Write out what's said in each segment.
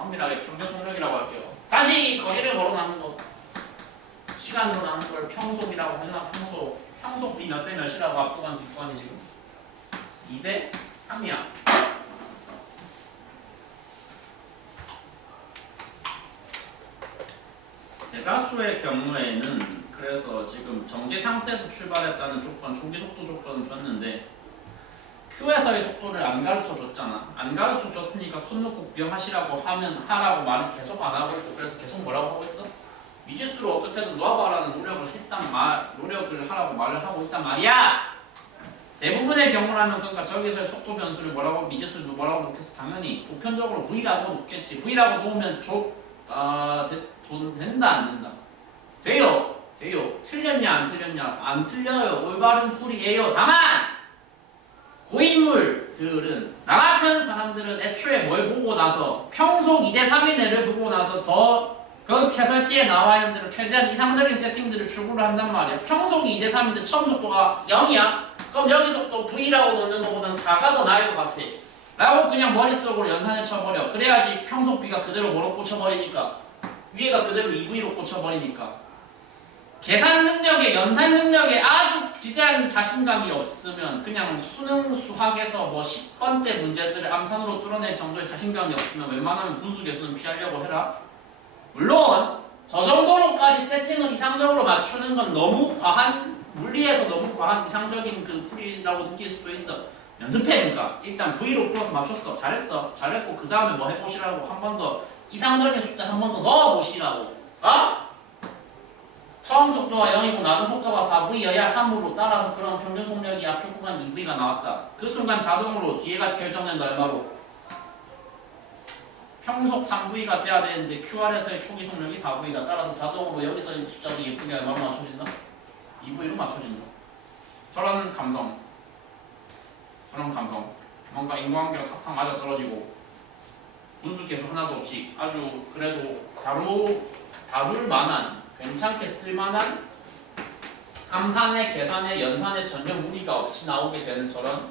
엄밀하게 평균 속력이라고 할게요. 다시 거리를 걸어나는 거, 시간으로 나눈 걸 평속이라고 했나? 평속 B 몇 대 몇이라고 앞구간 뒷구간이 지금 2대 3이야. 대다수의 경우에는 그래서 지금 정지 상태에서 출발했다는 조건, 초기 속도 조건을 줬는데 Q에서의 속도를 안 가르쳐 줬잖아. 안 가르쳐 줬으니까 손 놓고 구경하시라고 하면 하라고 말은 계속 안 하고 있고, 그래서 계속 뭐라고 하고 있어? 미지수를 어떻게든 놓아봐라는 노력을 하라고 말을 하고 있단 말이야. 대부분의 경우라면 그러니까 저기서의 속도 변수를 뭐라고 미지수를 뭐라고 놓겠어? 당연히 보편적으로 V라고 놓겠지. V라고 놓으면 된다 안 된다? 돼요. 틀렸냐 안 틀렸냐? 안 틀려요. 올바른 풀이에요. 다만 고인물들은 나 같은 사람들은 애초에 뭘 보고 나서 평속 2대 3인 애를 보고 나서 그 해설지에 나와 있는 대로 최대한 이상적인 세팅들을 추구를 한단 말이야. 평속이 2대 3인데 처음 속도가 0이야? 그럼 여기 속도 V라고 놓는 것보다는 4가 더 나을 것 같아. 라고 그냥 머릿속으로 연산을 쳐버려. 그래야지 평속 B가 그대로 뭐로 꽂혀버리니까, 위에가 그대로 2V로 꽂혀버리니까. 계산 능력에, 연산 능력에 아주 지대한 자신감이 없으면, 그냥 수능 수학에서 뭐 10번째 문제들을 암산으로 뚫어낼 정도의 자신감이 없으면 웬만하면 분수 계수는 피하려고 해라. 물론 저 정도로까지 세팅을 이상적으로 맞추는 건 너무 과한, 물리에서 너무 과한 이상적인 그 풀이라고 느낄 수도 있어. 연습해니까 일단 V로 풀어서 맞췄어. 잘했고 그 다음에 뭐 해보시라고, 한 번 더 이상적인 숫자 한 번 더 넣어보시라고. 처음 속도가 0이고 나중 속도가 4V여야 함으로 따라서 그런 평균 속력이 앞쪽 구간 2V가 나왔다. 그 순간 자동으로 뒤에가 결정된다. 얼마로? 평속 3V가 돼야 되는데 QR에서의 초기 속력이 4V가 따라서 자동으로 여기서 숫자도 예쁘게 얼마로 맞춰진다? 2V로 맞춰진다. 저런 감성. 뭔가 인과관계가 탁탁 맞아 떨어지고 분수 계수 하나도 없이 아주 그래도 다룰 만한, 괜찮게 쓸만한 암산에, 계산에, 연산에 전혀 무리가 없이 나오게 되는 저런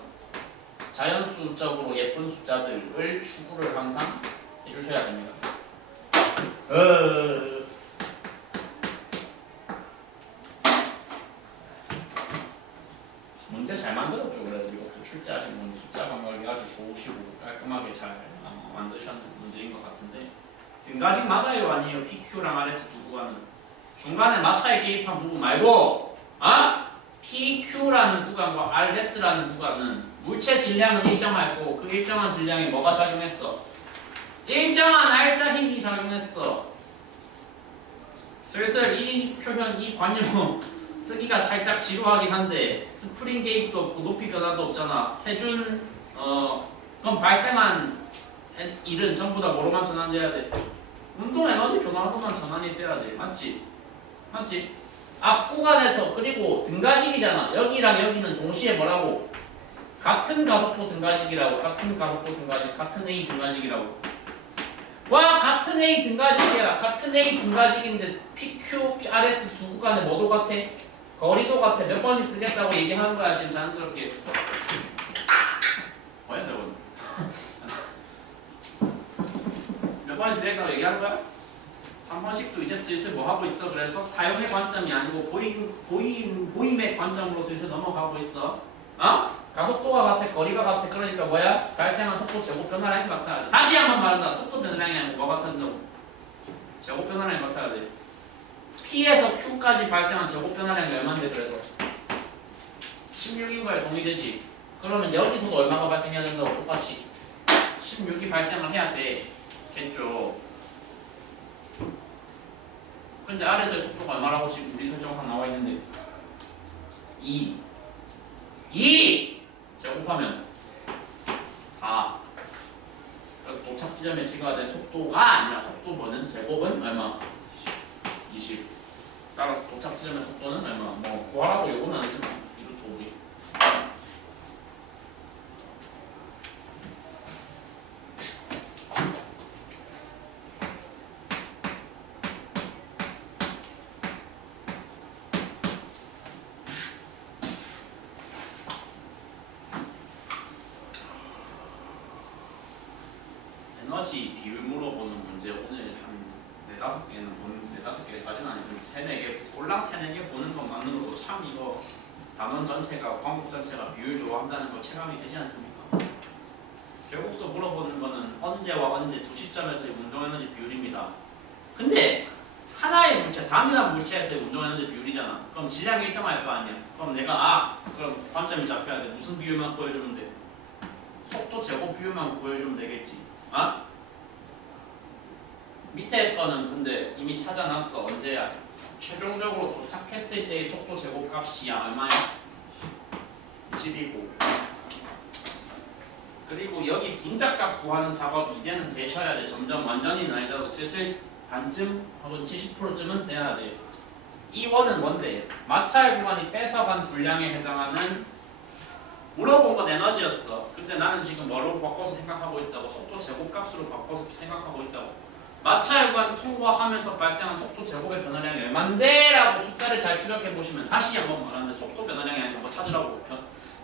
자연수적으로 예쁜 숫자들을 추구를 항상 해주셔야 됩니다. 문제 잘 만들었죠. 그래서 이것도 출제하신 분 숫자 감각이 아주 좋으시고 깔끔하게 잘 만드셨는 문제인 것 같은데, 등가직 맞아요 아니에요? PQ랑 RS 두 구간은 중간에 마차에 개입한 부분 말고 PQ라는 구간과 RS라는 구간은 물체 질량은 일정하고 그 일정한 질량에 뭐가 작용했어? 일정한 알짜 힘이 작용했어. 슬슬 이 표현, 이 관용 쓰기가 살짝 지루하긴 한데 스프링 개입도 없고 높이 변화도 없잖아. 그럼 발생한 일은 전부 다 뭐로만 전환돼야 돼? 운동 에너지 변화로만 전환이 돼야 돼. 맞지? 앞 구간에서, 그리고 등가직이잖아. 여기랑 여기는 동시에 뭐라고? 같은 가속도 등가직이라고. 같은 A 등가직이라고. 와, 같은 A 등가직이야. 같은 A 등가직인데 PQ, RS 두 구간에 뭐도 같아? 거리도 같아. 몇 번씩 쓰겠다고 얘기하는 거야 지금 자연스럽게. 뭐야 저건? 몇 번씩 쓰겠다고 얘기하는 거야? 3번씩도 이제 슬슬 뭐 하고 있어. 그래서 사용의 관점이 아니고 보임의 관점으로 슬슬 넘어가고 있어. 가속도가 같아, 거리가 같아. 그러니까 뭐야? 발생한 속도 제곱 변화량이 같아야 돼. 다시 한번 말한다. 속도 변화량이 아니고 뭐 같아진다고? 제곱 변화량이 같아야 돼. P에서 Q까지 발생한 제곱 변화량이 얼마인데 그래서? 16인 거에 동의되지? 그러면 여기서도 얼마가 발생해야 된다고? 똑같이 16이 발생을 해야 되겠죠. 근데 아래서의 속도가 얼마라고 지금 우리 설정상 나와 있는데 2 제곱하면 4. 그래서 도착 지점에 찍어야 될 속도가 아니라 속도 뭐는 제곱은 얼마? 20. 따라서 도착 지점의 속도는 얼마? 뭐 구하라고 요구는 안 했지만 이루트 5V. 에너지 비율 물어보는 문제 오늘 한 네다섯 개는 네다섯 개 사진 아니고 세네 개 꼴랑 세네 개 보는 것만으로도 참 이거 단원 전체가 과목 전체가 비율 좋아한다는 거 체감이 되지 않습니까? 결국 또 물어보는 거는 언제와 언제 두 시점에서의 운동에너지 비율입니다. 근데 하나의 물체, 단일한 물체에서의 운동에너지 비율이잖아. 그럼 질량이 일정할 거 아니야. 그럼 내가 그럼 관점이 잡혀야 돼. 무슨 비율만 구해주면 돼? 속도 제곱 비율만 구해주면 되겠지. 밑에 거는 근데 이미 찾아놨어. 언제야? 최종적으로 도착했을 때의 속도 제곱 값이야. 얼마야? 20이고. 그리고 여기 빈자값 구하는 작업이 이제는 되셔야 돼. 점점 완전히는 아니더라도 슬슬 반쯤 혹은 70%쯤은 돼야 돼. 이 원은 뭔데? 마찰 구간이 뺏어간 분량에 해당하는 물어본 건 에너지였어. 근데 나는 지금 뭐로 바꿔서 생각하고 있다고? 속도 제곱값으로 바꿔서 생각하고 있다고. 마찰 구간 통과하면서 발생한 속도 제곱의 변화량이 얼만데? 라고 숫자를 잘 추적해 보시면 다시 한번 말하는데 속도 변화량이 아니라 뭐 찾으라고?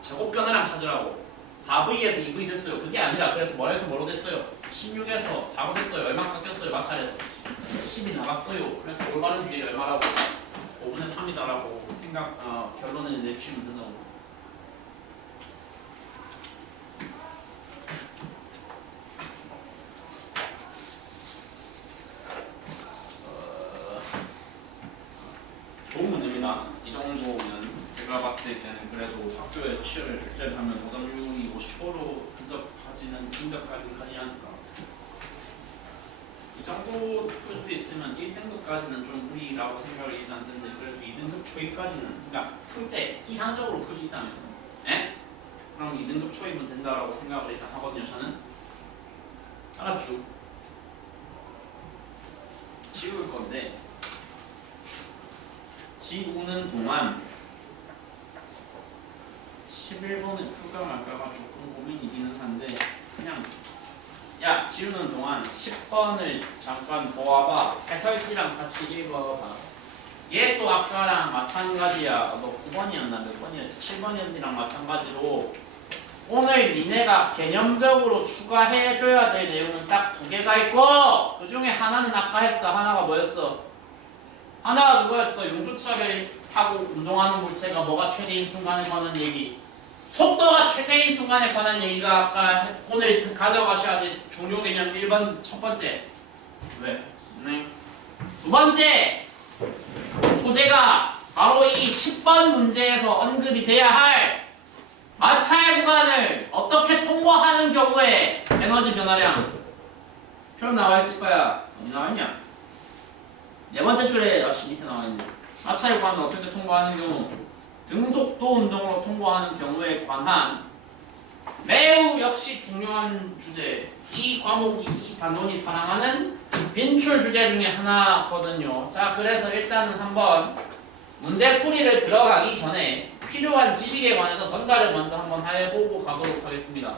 제곱 변화량 찾으라고. 4V에서 2V 됐어요. 그게 아니라 그래서 뭐에서 뭐로 됐어요? 16에서 4로 됐어요. 얼마 깎였어요? 마찰에서 10이 나갔어요. 그래서 올바른 비율이 얼마라고? 5분의 3이다라고 결론을 내주시면 된다고. 좋은 문제입니다. 이 정도면 제가 봤을 때는 그래도 학교에 취업을 출제를 하면 오답률이 50% 근접까지는 가지 않을까. 이 정도 풀 수 있으면 1등급까지는 좀 무리라고 생각을 일단 드는데 그래도 2등급 초입까지는 그러니까 풀 때 이상적으로 풀 수 있다면 그럼 2등급 초입은 된다라고 생각을 일단 하거든요. 저는 알았죠? 지울 건데 지우는 동안 11번을 풀까 말까가 조금 고민이기는 한데 그냥 야 지우는 동안 10번을 잠깐 보아봐. 해설지랑 같이 읽어봐. 얘 또 아까랑 마찬가지야. 너 9번이었나 몇 번이었지? 7번이었니랑 마찬가지로 오늘 니네가 개념적으로 추가해줘야 될 내용은 딱 두 개가 있고 그 중에 하나는 아까 했어. 하나가 뭐였어? 하나가 그거였어. 용수철을 타고 운동하는 물체가 뭐가 최대인 순간에 관한 얘기. 속도가 최대인 순간에 관한 얘기가 아까 오늘 가져가셔야 될 중요 개념 1번 첫 번째. 왜? 네. 두 번째. 소재가 바로 이 10번 문제에서 언급이 돼야 할 마찰 구간을 어떻게 통과하는 경우에 에너지 변화량 표현 나와 있을 거야. 어디 나와 있냐? 네 번째 줄에 밑에 나와 있네. 마찰 구간을 어떻게 통과하는 경우 등속도 운동으로 통과하는 경우에 관한 매우 역시 중요한 주제. 이 과목이 이 단원이 사랑하는 빈출 주제 중에 하나거든요. 자, 그래서 일단은 한번 문제 풀이를 들어가기 전에 필요한 지식에 관해서 전달을 먼저 한번 해보고 가도록 하겠습니다.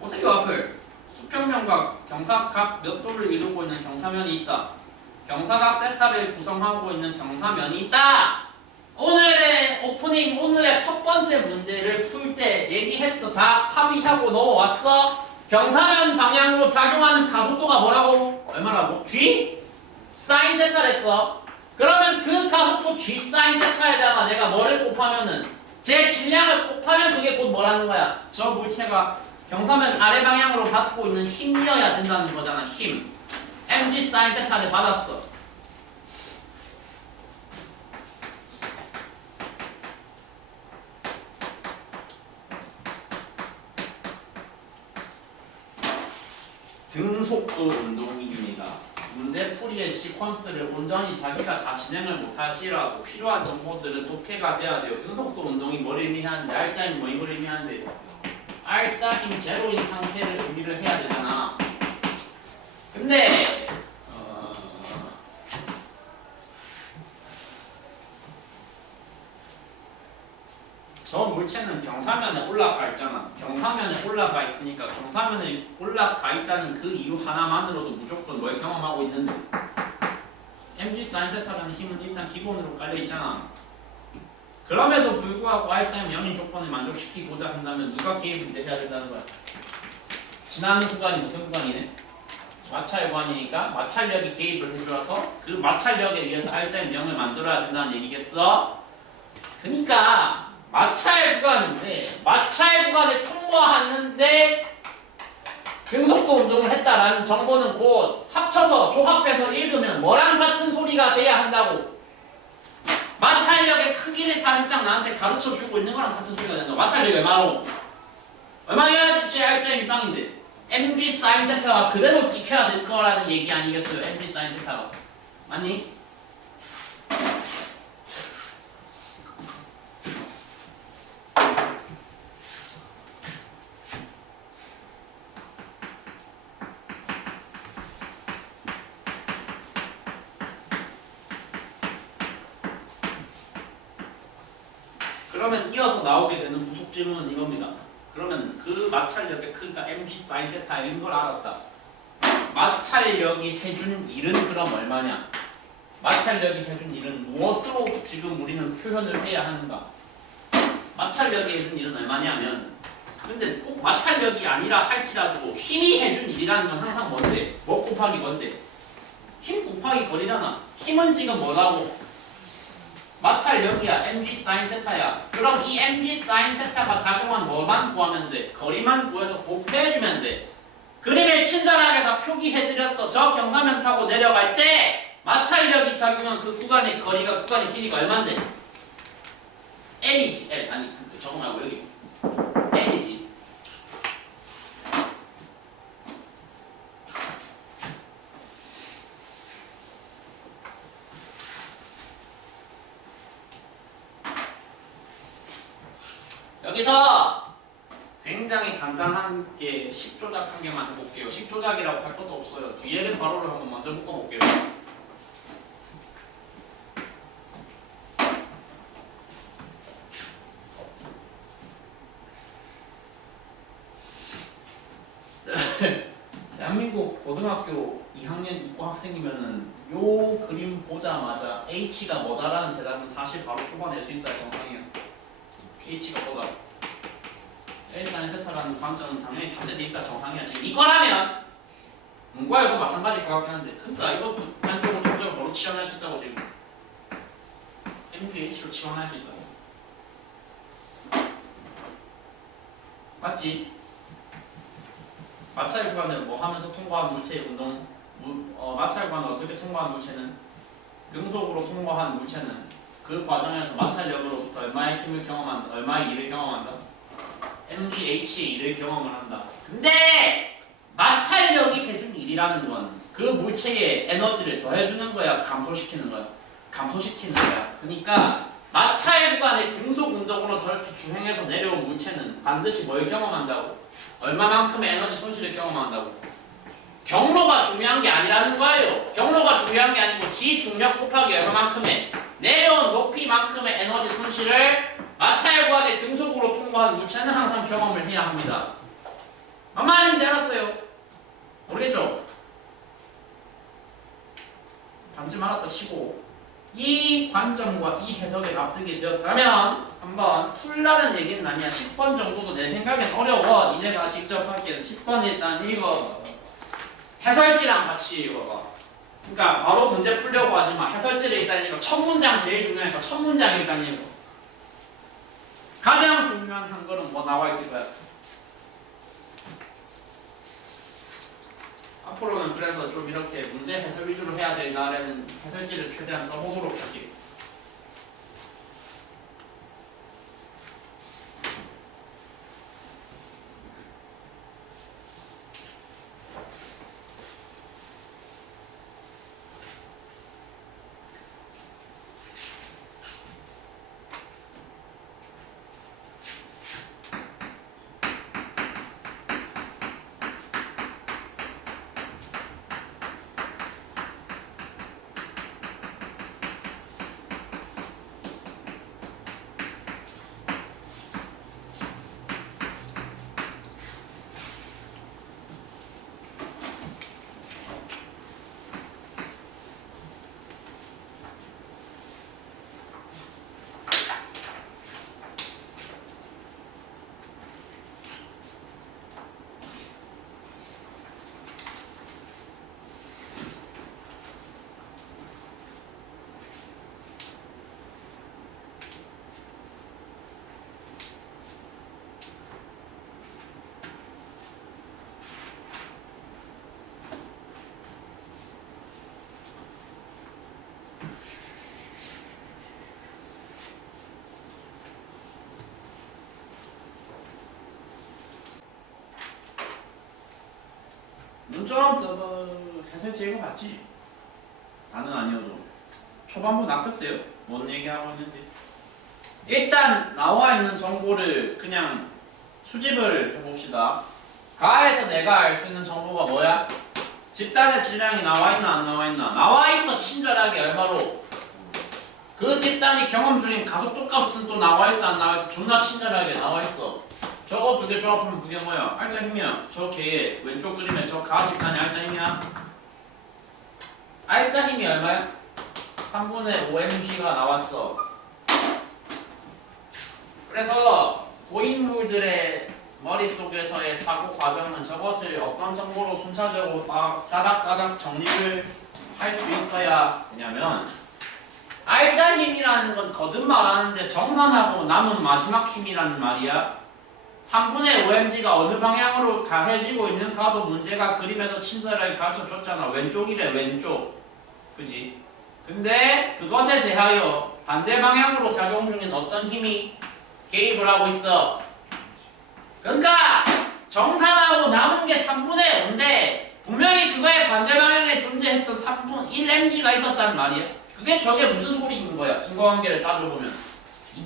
보세요 앞을. 수평면과 경사각 몇 도를 이루고 있는 경사면이 있다. 경사각 세타를 구성하고 있는 경사면이 있다. 오늘의 오프닝, 오늘의 첫 번째 문제를 풀 때 얘기했어. 다 합의하고 넘어왔어. 경사면 방향으로 작용하는 가속도가 뭐라고? 얼마라고? G? 사인 세타랬어. 그러면 그 가속도 G 사인 세타에다가 내가 뭐를 곱하면은 제 질량을 곱하면 그게 곧 뭐라는 거야? 저 물체가 경사면 아래 방향으로 받고 있는 힘이어야 된다는 거잖아. 힘. mg 사인 세타를 받았어. 등속도 운동입니다. 문제 풀이의 시퀀스를 온전히 자기가 다 진행을 못할지라도 필요한 정보들은 독해가 돼야 돼요. 등속도 운동이 뭘 의미하는데 R자인 뭐 이걸 의미하는데 R자인 제로인 상태를 의미를 해야 되잖아. 근데 저 물체는 경사면에 올라가 있잖아. 경사면에 올라가 있으니까 경사면에 올라가 있다는 그 이유 하나만으로도 무조건 뭘 경험하고 있는데 mg 사인 세타라는 힘은 일단 기본으로 깔려 있잖아. 그럼에도 불구하고 R자의 명인 조건을 만족시키고자 한다면 누가 개입을 이제 해야 된다는 거야. 지나는 구간이 무슨 구간이네? 마찰 구간이니까 마찰력이 개입을 해주어서 그 마찰력에 의해서 R자의 명을 만들어야 된다는 얘기겠어? 그러니까 마찰 구간인데 마찰 구간을 통과하는데 등속도 운동을 했다라는 정보는 곧 합쳐서 조합해서 읽으면 뭐랑 같은 소리가 돼야 한다고. 마찰력의 크기를 사실상 나한테 가르쳐주고 있는 거랑 같은 소리가 된다. 마찰력이 얼마여야지 제 R자 일방인데 mg sin 세타가 그대로 지켜야 될 거라는 얘기 아니겠어요? mg sin 세타가 맞니? 그러면 이어서 나오게 되는 부속 질문은 이겁니다. 그러면 그 마찰력의 크기가 mg sin 세타인 걸 알았다. 마찰력이 해준 일은 그럼 얼마냐? 마찰력이 해준 일은 무엇으로 지금 우리는 표현을 해야 하는가? 마찰력이 해준 일은 얼마냐면 근데 꼭 마찰력이 아니라 할지라도 힘이 해준 일이라는 건 항상 뭔데? 뭐 곱하기 뭔데? 힘 곱하기 거리잖아. 힘은 지금 뭐라고? 마찰력이야. mg sin 세타야. 그럼 이 mg sin 세타가 작용한 뭐만 구하면 돼? 거리만 구해서 곱해주면 돼. 그림에 친절하게 다 표기해드렸어. 저 경사면 타고 내려갈 때 마찰력이 작용한 그 구간의 거리가 구간의 길이가 얼만데? L이지. L. 아니 저거 말고 여기 L이지. 여기서 굉장히 간단한 게 식조작 한 개만 해볼게요. 식조작이라고 할 것도 없어요. 뒤에는 바로를 한번 먼저 묶어볼게요. 대한민국 고등학교 2학년 이과 학생이면은 요 그림 보자마자 H가 뭐다라는 대답은 사실 바로 뽑아낼 수 있어야 정상이에요. H가 뭐다? L sin 세타라는 관점은 당연히 탑재돼 있어야 정상이야. 지금 이거라면 문과 이거 마찬가지일 것 같긴 한데 그러니까 이것도 한쪽으로 동적으로 바로 치환할 수 있다고 지금 MGH로 치환할 수 있다고 맞지? 마찰 구간을 뭐 하면서 통과한 물체의 운동 마찰 구간을 어떻게 통과한 물체는 등속으로 통과한 물체는 그 과정에서 마찰력으로부터 얼마의 힘을 경험한다. 얼마의 일을 경험한다. mgh의 일을 경험을 한다. 근데 마찰력이 해준 일이라는 건 그 물체의 에너지를 더해주는 거야, 감소시키는 거야? 감소시키는 거야. 그러니까 마찰 구간의 등속 운동으로 저렇게 주행해서 내려온 물체는 반드시 뭘 경험한다고? 얼마만큼의 에너지 손실을 경험한다고? 경로가 중요한 게 아니라는 거예요. 경로가 중요한 게 아니고 지 중력 곱하기 얼마만큼의 내려온 높이만큼의 에너지 손실을 마찰 구간의 등속으로 통과한 물체는 항상 경험을 해야 합니다. 뭔 말인지 알았어요? 모르겠죠? 반지 말았다 치고 이 관점과 이 해석에 납득이 되었다면 한번 풀라는 얘기는 아니야. 10번 정도도 내 생각엔 어려워. 니네가 직접 하기에는 10번 일단 읽어. 해설지랑 같이 읽어봐. 그러니까 바로 문제 풀려고 하지 마. 해설지를 일단 읽어. 첫 문장 제일 중요하니까 첫 문장 일단 읽어. 가장 중요한 한거는 뭐 나와 있을 거야? 앞으로는 그래서 좀 이렇게 문제 해설 위주로 해야 될 날에는 해설지를 최대한 써보도록 할게요. 좀 해설지 이거 봤지? 다는 아니어도 초반부 납득돼요? 뭔 얘기하고 있는지. 일단 나와 있는 정보를 그냥 수집을 해봅시다. 가에서 내가 알 수 있는 정보가 뭐야? 집단의 질량이 나와 있나 안 나와 있나? 나와 있어. 친절하게 얼마로? 그 집단이 경험 중인 가속도 값은 또 나와 있어 안 나와 있어? 존나 친절하게 나와 있어. 저거 두 개 조합하면 그게 뭐야? 알짜 힘이야. 저 개의 왼쪽 그림에 저 가 집단이 알짜 힘이야. 알짜 힘이 얼마야? 3분의 5mg가 나왔어. 그래서 고인물들의 머릿속에서의 사고 과정은 저것을 어떤 정보로 순차적으로 따닥따닥 정리를 할 수 있어야 되냐면 알짜 힘이라는 건 거듭 말하는데 정산하고 남은 마지막 힘이라는 말이야. 3분의 5mg가 어느 방향으로 가해지고 있는가도 문제가 그림에서 친절하게 가르쳐줬잖아. 왼쪽이래 왼쪽. 그지? 근데 그것에 대하여 반대 방향으로 작용 중인 어떤 힘이 개입을 하고 있어. 그러니까 정산하고 남은 게 3분의 5인데 분명히 그거의 반대 방향에 존재했던 3분 1mg가 있었단 말이야. 그게 저게 무슨 소리인 거야? 인과관계를 따져보면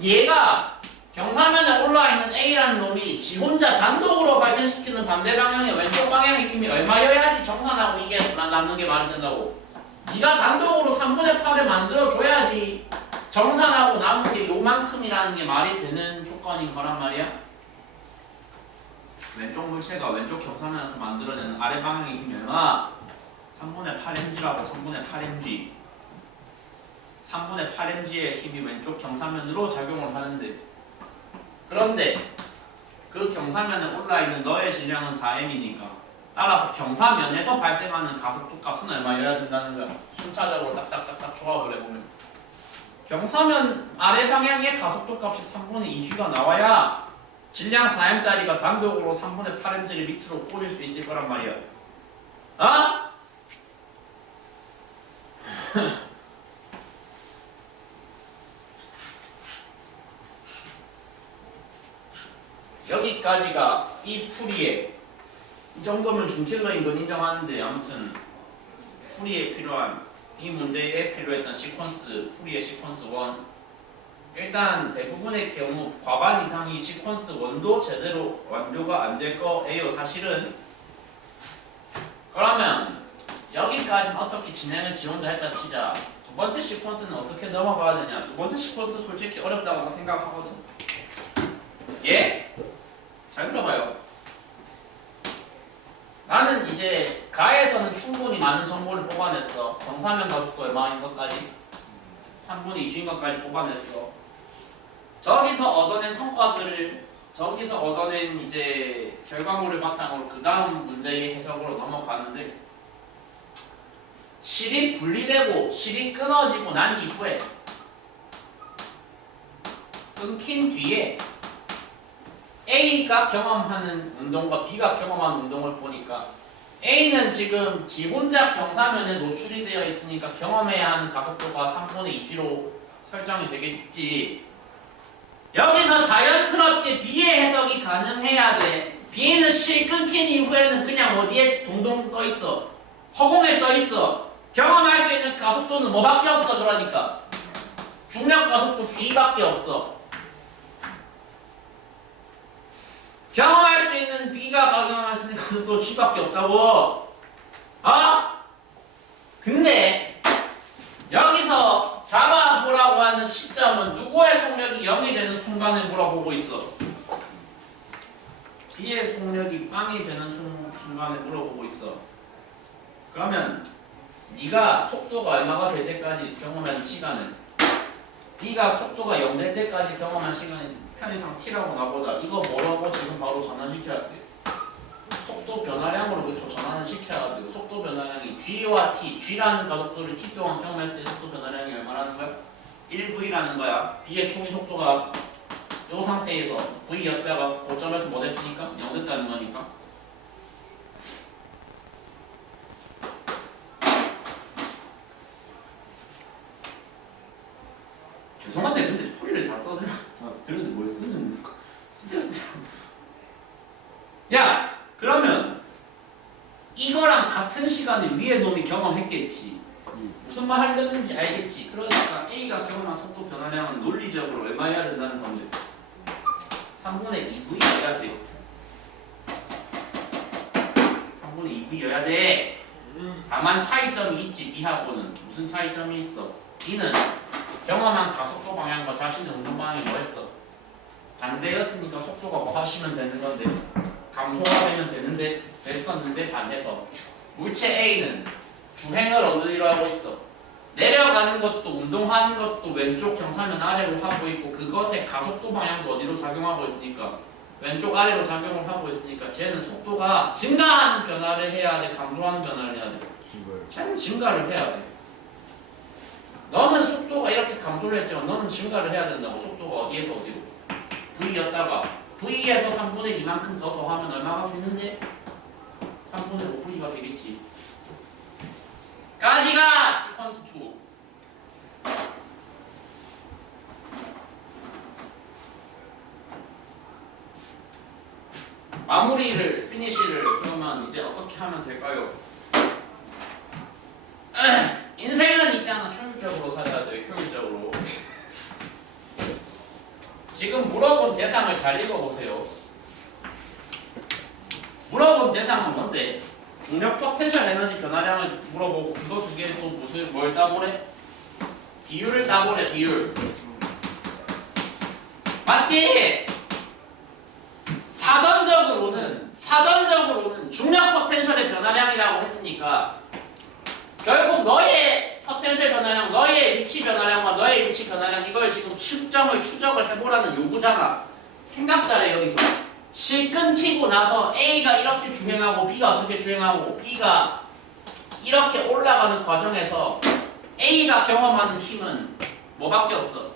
얘가 경사면에 올라와 있는 A라는 놈이 지 혼자 단독으로 발생시키는 반대 방향의 왼쪽 방향의 힘이 얼마여야지 정산하고 이게 남는 게 말이 된다고. 네가 단독으로 3분의 8을 만들어줘야지 정산하고 남은 게 요만큼이라는 게 말이 되는 조건인 거란 말이야. 왼쪽 물체가 왼쪽 경사면에서 만들어내는 아래 방향의 힘이 얼마? 3분의 8mg라고. 3분의 8mg 3분의 8mg의 힘이 왼쪽 경사면으로 작용을 하는데, 그런데 그 경사면에 올라있는 너의 질량은 4m이니까 따라서 경사면에서 발생하는 가속도 값은 얼마여야 된다는 거야. 순차적으로 딱딱딱딱 조합을 해보면 경사면 아래 방향의 가속도 값이 3분의 2g가 나와야 질량 4m짜리가 단독으로 3분의 8mg를 밑으로 뿌릴 수 있을 거란 말이야. 어? 여기까지가 이 풀이에 이 정도면 중킬러인 건 인정하는데, 아무튼 풀이에 필요한 이 문제에 필요했던 시퀀스, 풀이의 시퀀스 1. 일단 대부분의 경우 과반 이상이 시퀀스 1도 제대로 완료가 안 될 거예요, 사실은. 그러면 여기까지는 어떻게 진행을 지 혼자 했다 치자. 두 번째 시퀀스는 어떻게 넘어가야 되냐. 두 번째 시퀀스 솔직히 어렵다고 생각하거든. 예? 잘 들어봐요. 나는 이제 가에서는 충분히 많은 정보를 뽑아냈어. 정사면 가속도 얼마인 것까지 3분의 2주인 것까지 뽑아냈어. 저기서 얻어낸 성과들을, 저기서 얻어낸 이제 결과물을 바탕으로 그 다음 문제의 해석으로 넘어가는데, 실이 분리되고 실이 끊어지고 난 이후에, 끊긴 뒤에 A가 경험하는 운동과 B가 경험하는 운동을 보니까 A는 지금 지 혼자 경사면에 노출이 되어 있으니까 경험해야 하는 가속도가 3분의 2g로 설정이 되겠지. 여기서 자연스럽게 B의 해석이 가능해야 돼. B는 실 끊긴 이후에는 그냥 어디에 동동 떠 있어. 허공에 떠 있어. 경험할 수 있는 가속도는 뭐밖에 없어. 그러니까 중력 가속도 G밖에 없어. 경험할 수 있는 B가 경험할 수 있는 가속도 G밖에 없다고. 어? 근데 여기서 잡아보라고 하는 시점은 누구의 속력이 0이 되는 순간을 물어보고 있어. B의 속력이 빵이 되는 순간을 물어보고 있어. 그러면 네가 속도가 얼마가 될 때까지 경험한 시간은, B가 속도가 0 될 때까지 경험한 시간이 편의상 t라고 나보자. 이거 뭐라고 지금 바로 전환시켜야 돼. 속도 변화량으로 그쵸, 전환을 시켜야 돼. 속도 변화량이 g와 t, g라는 가속도를 t 동안 경험했을 때 속도 변화량이 얼마라는 거야? 1v라는 거야. B의 총의 속도가 이 상태에서 v였다가 고점에서 뭐 됐으니까? 0 됐다는 거니까. 죄송한데 근데 풀이를 다 들었는데 뭘 쓰는 쓰세요. 야, 그러면 이거랑 같은 시간에 위에 놈이 경험했겠지. 무슨 말 하려는지 알겠지. 그러니까 A가 경험한 속도 변화량은 논리적으로 얼마여야 된다는 건데 3분의 2V여야 돼. 3분의 2V여야 돼. 다만 차이점이 있지. B하고는 무슨 차이점이 있어? B는 경험한 가속도 방향과 자신의 운동 방향이 뭐였어? 반대였으니까 속도가 뭐 하시면 되는 건데 감소가 되면 되는데 됐었는데 반대서 물체 A는 주행을 어디로 하고 있어? 내려가는 것도 운동하는 것도 왼쪽 경사면 아래로 하고 있고 그것의 가속도 방향도 어디로 작용하고 있으니까 왼쪽 아래로 작용을 하고 있으니까 쟤는 속도가 증가하는 변화를 해야 돼? 감소하는 변화를 해야 돼? 쟤는 증가를 해야 돼. 너는 속도가 이렇게 감소를 했지만 너는 증가를 해야 된다고. 속도가 어디에서 어디로? V였다가 V에서 3분의 2만큼 더 더하면 얼마가 되는데? 3분의 5V가 되겠지. 까지가 시퀀스 2. 마무리를, 피니시를 그러면 이제 어떻게 하면 될까요? 인생은 있잖아. 효율적으로 살아야 돼. 효율적으로. 지금 물어본 대상을 잘 읽어보세요. 물어본 대상은 뭔데? 중력 포텐셜 에너지 변화량을 물어보고 그거 두 개 또 무슨 뭘 따보래? 비율을 따보래. 비율. 맞지? 사전적으로는 중력 포텐셜의 변화량이라고 했으니까 결국 너의 포텐셜 변화량, 너의 위치 변화량과 너의 위치 변화량 이걸 지금 추적을 해보라는 요구잖아. 생각 잘해. 여기서 실 끊기고 나서 A가 이렇게 주행하고 B가 어떻게 주행하고 B가 이렇게 올라가는 과정에서 A가 경험하는 힘은 뭐밖에 없어?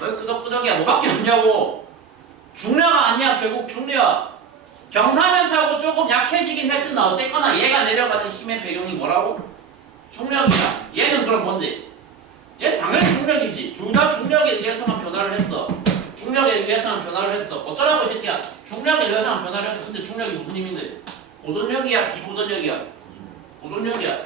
뭘 끄덕끄덕이야. 뭐밖에 없냐고. 중력 아니야. 결국 중력. 경사면 타고 조금 약해지긴 했으나 어쨌거나 얘가 내려가는 힘의 배경이 뭐라고? 중력이야. 얘는 그럼 뭔데? 얘 당연히 중력이지. 둘 다 중력에 의해서만 변화를 했어. 중력에 의해서만 변화를 했어. 어쩌라고 이 새끼야. 중력에 의해서만 변화를 했어. 근데 중력이 무슨 힘인데? 보존력이야? 비보존력이야? 보존력이야.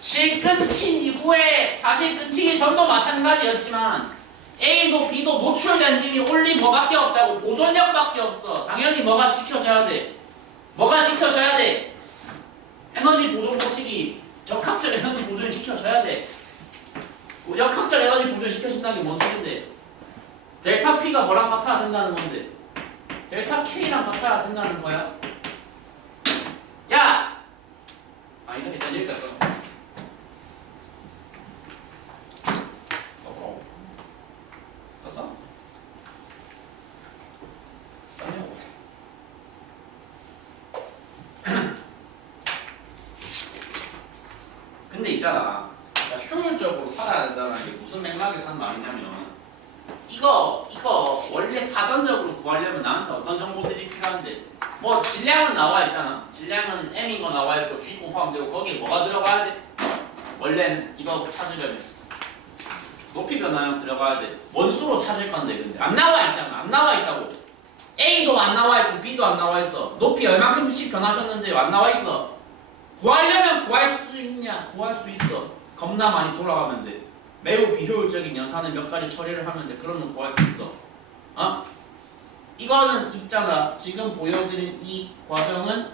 실 끊긴 이후에 사실 끊기기 전도 마찬가지였지만 A도 B도 노출된 힘이 올린 뭐밖에 없다고. 보존력밖에 없어. 당연히 뭐가 지켜져야 돼? 뭐가 지켜져야 돼? 에너지 보존 법칙이 적합적 에너지 보존이 지켜져야 돼. 역합적 에너지 보존이 지켜진다는 게 뭔 소린데? 델타 P가 뭐랑 같아야 된다는 건데 델타 K랑 같아야 된다는 거야. 야! 아니다. 일단 여기까지 써. 썼어? 썼냐고. 근데 있잖아. 효율적으로 살아야 된다는 게 무슨 맥락에서 하는 말이냐면 이거 원래 사전적으로 구하려면 나한테 어떤 정보들이 필요한데 뭐 질량은 나와 있잖아. 질량은 M인 거 나와 있고 G 곱하면 되고 거기에 뭐가 들어가야 돼? 원래는 이거 찾으려면 높이 변화량 들어가야 돼. 원수로 찾을 건데 근데 안 나와 있잖아. 안 나와 있다고. A도 안 나와 있고 B도 안 나와 있어. 높이 얼마큼씩 변하셨는데 안 나와 있어. 구하려면 구할 수 있냐? 구할 수 있어. 겁나 많이 돌아가면 돼. 매우 비효율적인 연산을 몇 가지 처리를 하면 돼. 그러면 구할 수 있어. 어? 이거는 있잖아. 지금 보여드린 이 과정은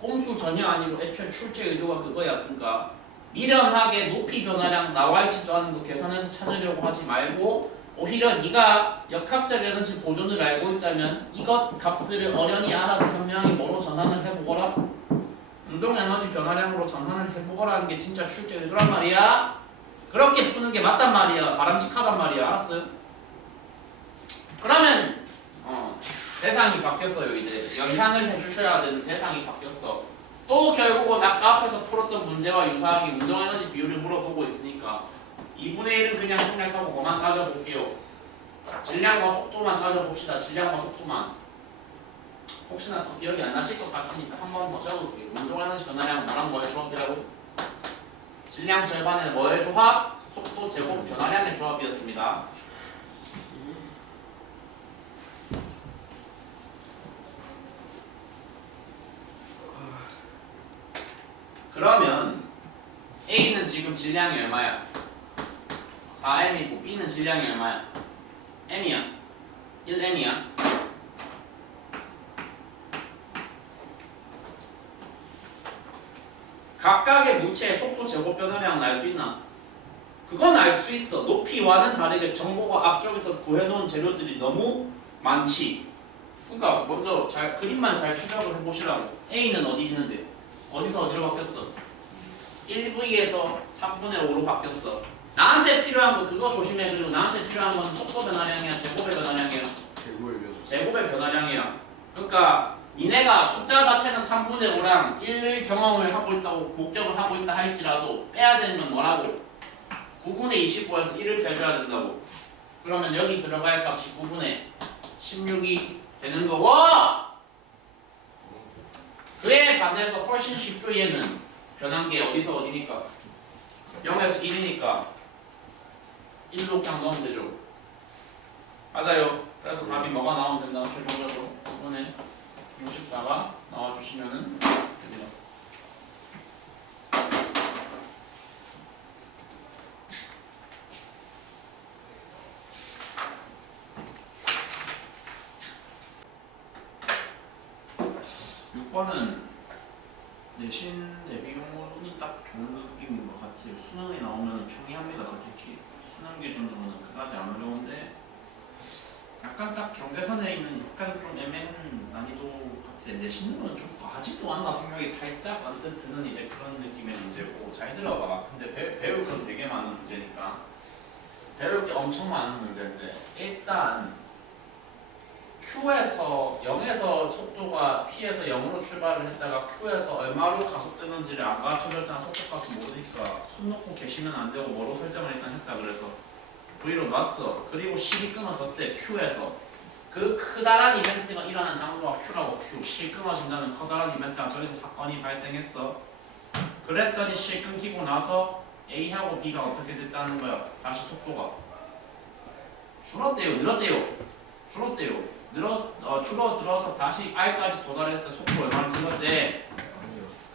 꼼수 전혀 아니고 애초에 출제 의도가 그거야. 그러니까 미련하게 높이 변화량 나와있지도 않은 거 계산해서 찾으려고 하지 말고 오히려 네가 역학적 에너지 보존을 알고 있다면 이것 값들을 어련히 알아서 현명하게 뭐로 전환을 해보거라. 운동 에너지 변화량으로 전환을 해보거라는 게 진짜 출제 의도란 말이야. 그렇게 푸는 게 맞단 말이야. 바람직하단 말이야. 알았어요? 그러면 대상이 바뀌었어요. 이제 연산을 해주셔야 되는 대상이 바뀌었어. 또 결국은 아까 앞에서 풀었던 문제와 유사하게 운동 에너지 비율을 물어보고 있으니까 2분의 1은 그냥 생략하고 그만 따져볼게요. 질량과 속도만 따져봅시다. 질량과 속도만. 혹시나 더 기억이 안 나실 것 같으니까 한 번 더 적어볼게요. 운동 에너지 변화량 뭐랑 뭐의 조합이라고? 질량 절반의 뭐의 조합? 속도 제곱 변화량의 조합이었습니다. 그러면 A는 지금 질량이 얼마야? 4m이고 B는 질량이 얼마야? m이야. 1m이야. 각각의 물체의 속도 제곱 변화량은 알 수 있나? 그건 알 수 있어. 높이와는 다르게 정보가 앞쪽에서 구해놓은 재료들이 너무 많지. 그러니까 먼저 그림만 잘 추적을 해보시라고. A는 어디 있는데? 어디서 어디로 바뀌었어? 1V에서 3분의 5로 바뀌었어. 나한테 필요한 거 그거 조심해. 그리고 나한테 필요한 건 속도 변화량이야, 제곱의 변화량이야? 제곱의 변화량이야. 그러니까 니네가 숫자 자체는 3분의 5랑 1 경험을 하고 있다고 목격을 하고 있다 할지라도 빼야 되는 건 뭐라고? 9분의 25에서 1을 빼줘야 된다고. 그러면 여기 들어갈 값이 9분의 16이 되는 거고, 그에 반대해서 훨씬 쉽죠. 얘는 변한 게 어디서 어디니까 0에서 1이니까 1로 그냥 넣으면 되죠. 맞아요. 그래서 답이 뭐가 나오면 된다? 최종적으로 9분의 64가 나와주시면은 됩니다. 는 내신 내비용문이 딱 좋은 느낌인 것 같아요. 수능에 나오면 평이합니다. 솔직히 수능 기준으로는 그다지 안 어려운데 약간 딱 경계선에 있는 약간 좀 애매한 난이도 같아. 내신은 좀 과하지도 않나 생각이 살짝 언뜻 드는 이제 그런 느낌의 문제고, 잘 들어봐. 근데 배울 건 되게 많은 문제니까 배울 게 엄청 많은 문제인데, 일단 Q에서 0에서 속도가 P에서 0으로 출발을 했다가 Q에서 얼마로 가속되는지를 안 가르쳐줬잖아. 속도값을 모르니까 손 놓고 계시면 안 되고 뭐로 설정을 일단 했다. 그래서 V로 놨어. 그리고 실이 끊어졌대. Q에서 그 크다란 이벤트가 일어난 장소가 Q라고. Q 실 끊어진다는 커다란 이벤트가 저기서 사건이 발생했어. 그랬더니 실 끊기고 나서 A하고 B가 어떻게 됐다는 거야. 다시 속도가 줄었대요. 늘었대요. 줄었대요. 줄어들어서 다시 R까지 도달했을 때 속도 얼마를 찍었대.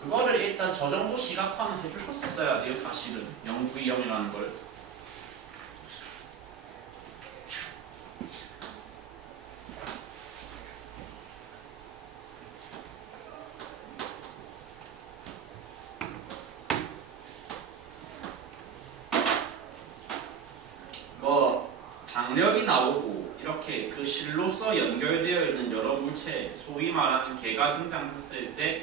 그거를 일단 저 정도 시각화는 해주셨었어야 돼요. 사실은 0V0이라는 걸. 장력이 나오고 이렇게 그 실로서 연결되어 있는 여러 물체, 소위 말하는 개가 등장했을 때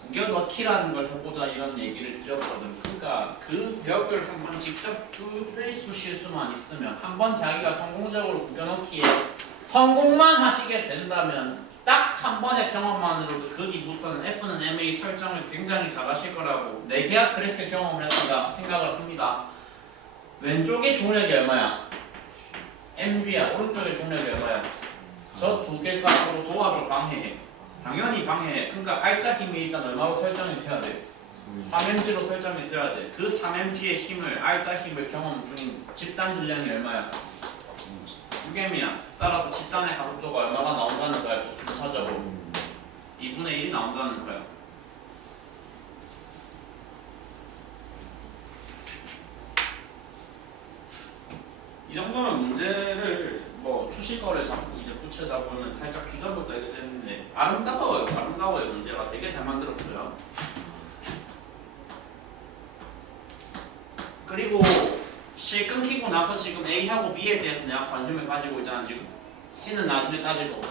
구겨 넣기라는 걸 해보자 이런 얘기를 드렸거든. 그러니까 그 벽을 한번 직접 뚫을 수만 있으면, 한번 자기가 성공적으로 구겨 넣기에 성공만 하시게 된다면 딱 한 번의 경험만으로도 그 뒤부터는 F는 MA 설정을 굉장히 잘하실 거라고 내가 그렇게 경험을 했다 생각을 합니다. 왼쪽의 중력이 얼마야? mg야. 오른쪽의 중력이 얼마야? 저 두 개가 서로 도와줘. 방해해. 당연히 방해해. 그러니까 R자 힘이 일단 얼마로 설정이 돼야 돼? 3mg로 설정이 돼야 돼. 그 3mg의 힘을, R자 힘을 경험 중인 집단 질량이 얼마야? 6m이야. 따라서 집단의 가속도가 얼마가 나온다는 거야? 또 순차적으로 2분의 1이 나온다는 거야. 이 정도면 문제를 뭐 수식어를 자꾸 이제 붙이다 보면 살짝 주저부터 이렇게 되는데 아름다워요. 아름다워요. 문제가 되게 잘 만들었어요. 그리고 실 끊기고 나서 지금 A하고 B에 대해서 내가 관심을 가지고 있잖아. 지금 C는 나중에 따질 거고.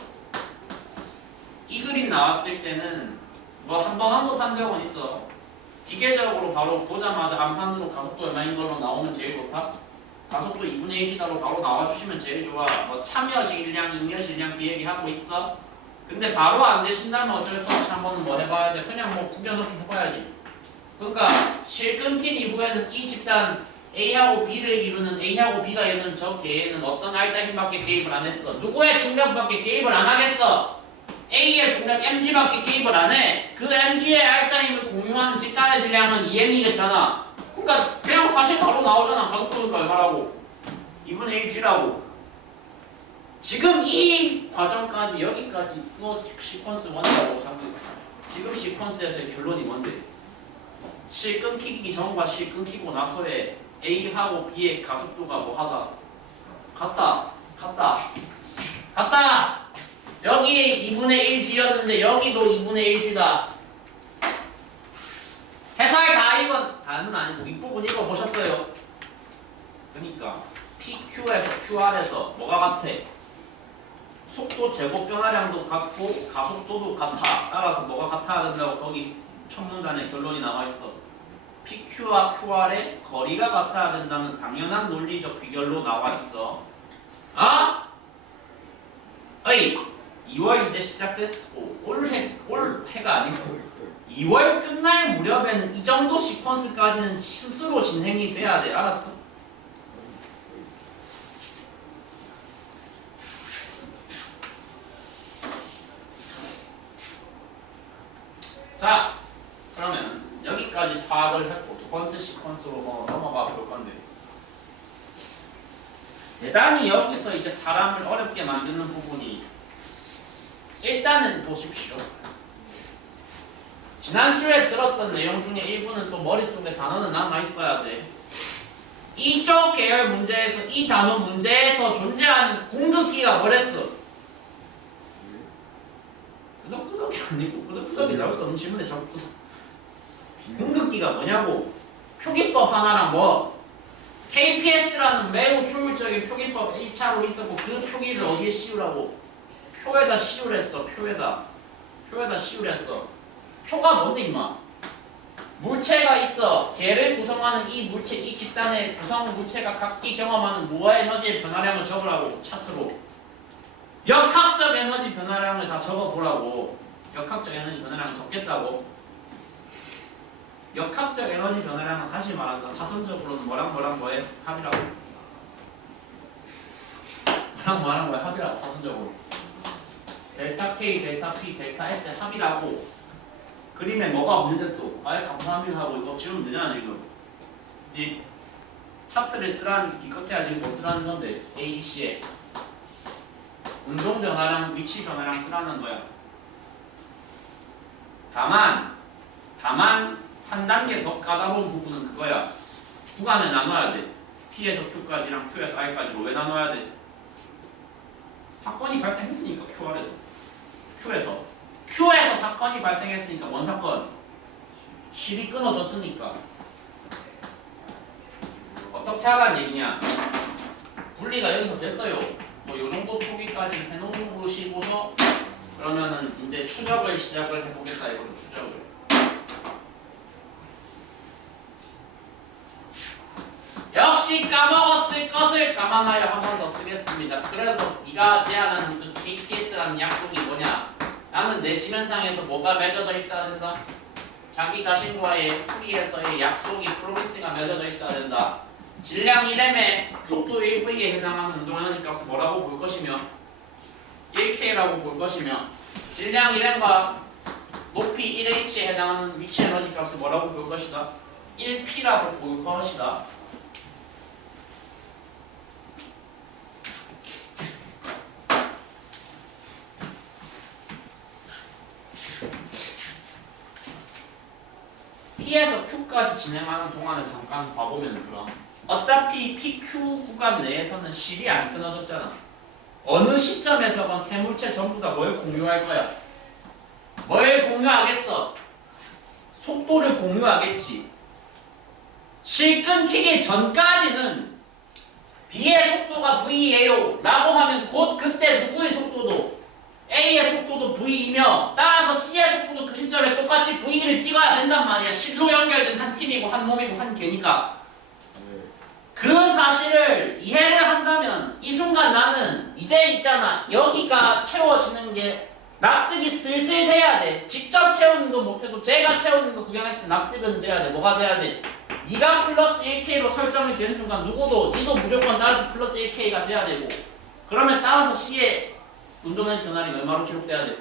이 그림 나왔을 때는 뭐 한 번 언급한 적은 있어. 기계적으로 바로 보자마자 암산으로 가속도 얼마인 걸로 나오면 제일 좋다. 가속도 2분의 1g다로 바로 나와주시면 제일 좋아. 뭐 참여 질량, 잉여 질량 그 얘기하고 있어. 근데 바로 안 되신다면 어쩔 수 없이 한 번은 뭐 해봐야 돼. 그냥 뭐 구겨넣기 해봐야지. 그러니까 실 끊긴 이후에는 이 집단 A하고 B를 이루는, A하고 B가 이루는 저 개에는 어떤 R자 힘밖에 개입을 안 했어. 누구의 중력밖에 개입을 안 하겠어. A의 중력 mg밖에 개입을 안 해. 그 mg의 R자 힘을 공유하는 집단의 질량은 2m이겠잖아. 그러니까 그냥 사실 바로 나오잖아. 가속도가 얼마라고? 2분의 1g라고. 지금 이 과정까지 여기까지 이거 시퀀스 1이라고 하고, 지금 시퀀스에서의 결론이 뭔데? 실 끊기기 전과 실 끊기고 나서의 A하고 B의 가속도가 뭐하다? 같다. 여기 2분의 1g였는데 여기도 2분의 1g다. 해설 다는 아니고 윗부분 읽어보셨어요. 그러니까 PQ에서 QR에서 뭐가 같아? 속도 제곱 변화량도 같고 가속도도 같아. 따라서 뭐가 같아야 된다고 거기 첫 문단에 결론이 나와 있어. PQ와 QR의 거리가 같아야 된다는 당연한 논리적 귀결로 나와 있어. 아? 어이 2월 이제 시작됐고 올해가 아니고 2월 끝날 무렵에는 이 정도 시퀀스까지는 스스로 진행이 돼야 돼. 알았어? 자, 그러면 여기까지 파악을 했고 두 번째 시퀀스로 넘어가 볼 건데 대단히 여기서 이제 사람을 어렵게 만드는 부분이 일단은 보십시오. 지난주에 들었던 내용 중에 일부는 또 머릿속에 단어는 남아있어야 돼. 이쪽 계열 문제에서 이 단어 문제에서 존재하는 공급기가 뭐랬어? 끄덕끄덕이 아니고 끄덕끄덕이 나올 수 없는 질문에 자꾸 공급기가 뭐냐고. 표기법 하나랑 뭐 KPS라는 매우 효율적인 표기법 1차로 있었고 그 표기를 어디에 씌우라고? 표에다 씌우랬어. 표에다 씌우랬어. 표가 뭔데 임마? 물체가 있어. 걔를 구성하는 이 물체, 이 집단의 구성 물체가 각기 경험하는 무한 에너지의 변화량을 적으라고. 차트로 역학적 에너지 변화량을 다 적어보라고. 역학적 에너지 변화량을 적겠다고. 역학적 에너지 변화량은 다시 말한다. 사전적으로는 뭐랑 뭐의 합이라고. 뭐랑 뭐의 합이라고. 사전적으로 델타 K, 델타 P, 델타 S의 합이라고. 그림에 뭐가 없는데 또 아예 감사합니다 하고 이거 지우면 되잖아 지금. 그치? 차트를 쓰라는 기껏해야 지금 뭐 쓰라는 건데 A, B, C에 운동 변화량, 위치 변화량 쓰라는 거야. 다만 한 단계 더 까다로운 부분은 그거야. 구간을 나눠야 돼. P에서 Q까지랑 Q에서 I까지로. 왜 나눠야 돼? 사건이 발생했으니까 Q에서 사건이 발생했으니까. 뭔 사건? 실이 끊어졌으니까. 어떻게 하라는 얘기냐? 분리가 여기서 됐어요. 뭐 요정도 표기까지 해놓으시고서 그러면은 이제 추적을 시작을 해보겠다 이거죠. 추적을. 역시 까먹었을 것을 감안하여 한 번 더 쓰겠습니다. 그래서 네가 제안하는 그 KPS라는 약속이 뭐냐? 나는 내 지면상에서 뭐가 맺어져 있어야 된다? 자기 자신과의 풀이에서의 약속이 프로미스가 맺어져 있어야 된다. 질량 1m에 속도 1v에 해당하는 운동에너지 값을 뭐라고 볼 것이며 1k라고 볼 것이며 질량 1m과 높이 1h에 해당하는 위치 에너지 값을 뭐라고 볼 것이다? 1p라고 볼 것이다. P에서 Q까지 진행하는 동안을 잠깐 봐보면 그럼 어차피 PQ 구간 내에서는 실이 안 끊어졌잖아. 어느 시점에서건 세 물체 전부 다 뭘 공유할 거야? 뭘 공유하겠어? 속도를 공유하겠지. 실 끊기기 전까지는 B의 속도가 V예요 라고 하면 곧 그때 누구의 속도도 A의 속도도 V이며 따라서 C의 속도도 그 시점에 똑같이 V를 찍어야 된단 말이야. 실로 연결된 한 팀이고 한 몸이고 한 개니까. 그 사실을 이해를 한다면 이 순간 나는 이제 있잖아. 여기가 채워지는 게 납득이 슬슬 돼야 돼. 직접 채우는 거 못해도 제가 채우는 거 구경했을 때 납득은 돼야 돼. 뭐가 돼야 돼? 네가 플러스 1K로 설정이 되는 순간 누구도 니도 무조건 따라서 플러스 1K가 돼야 되고 그러면 따라서 C의 운동에너지 변화량이 얼마로 기록돼야 돼?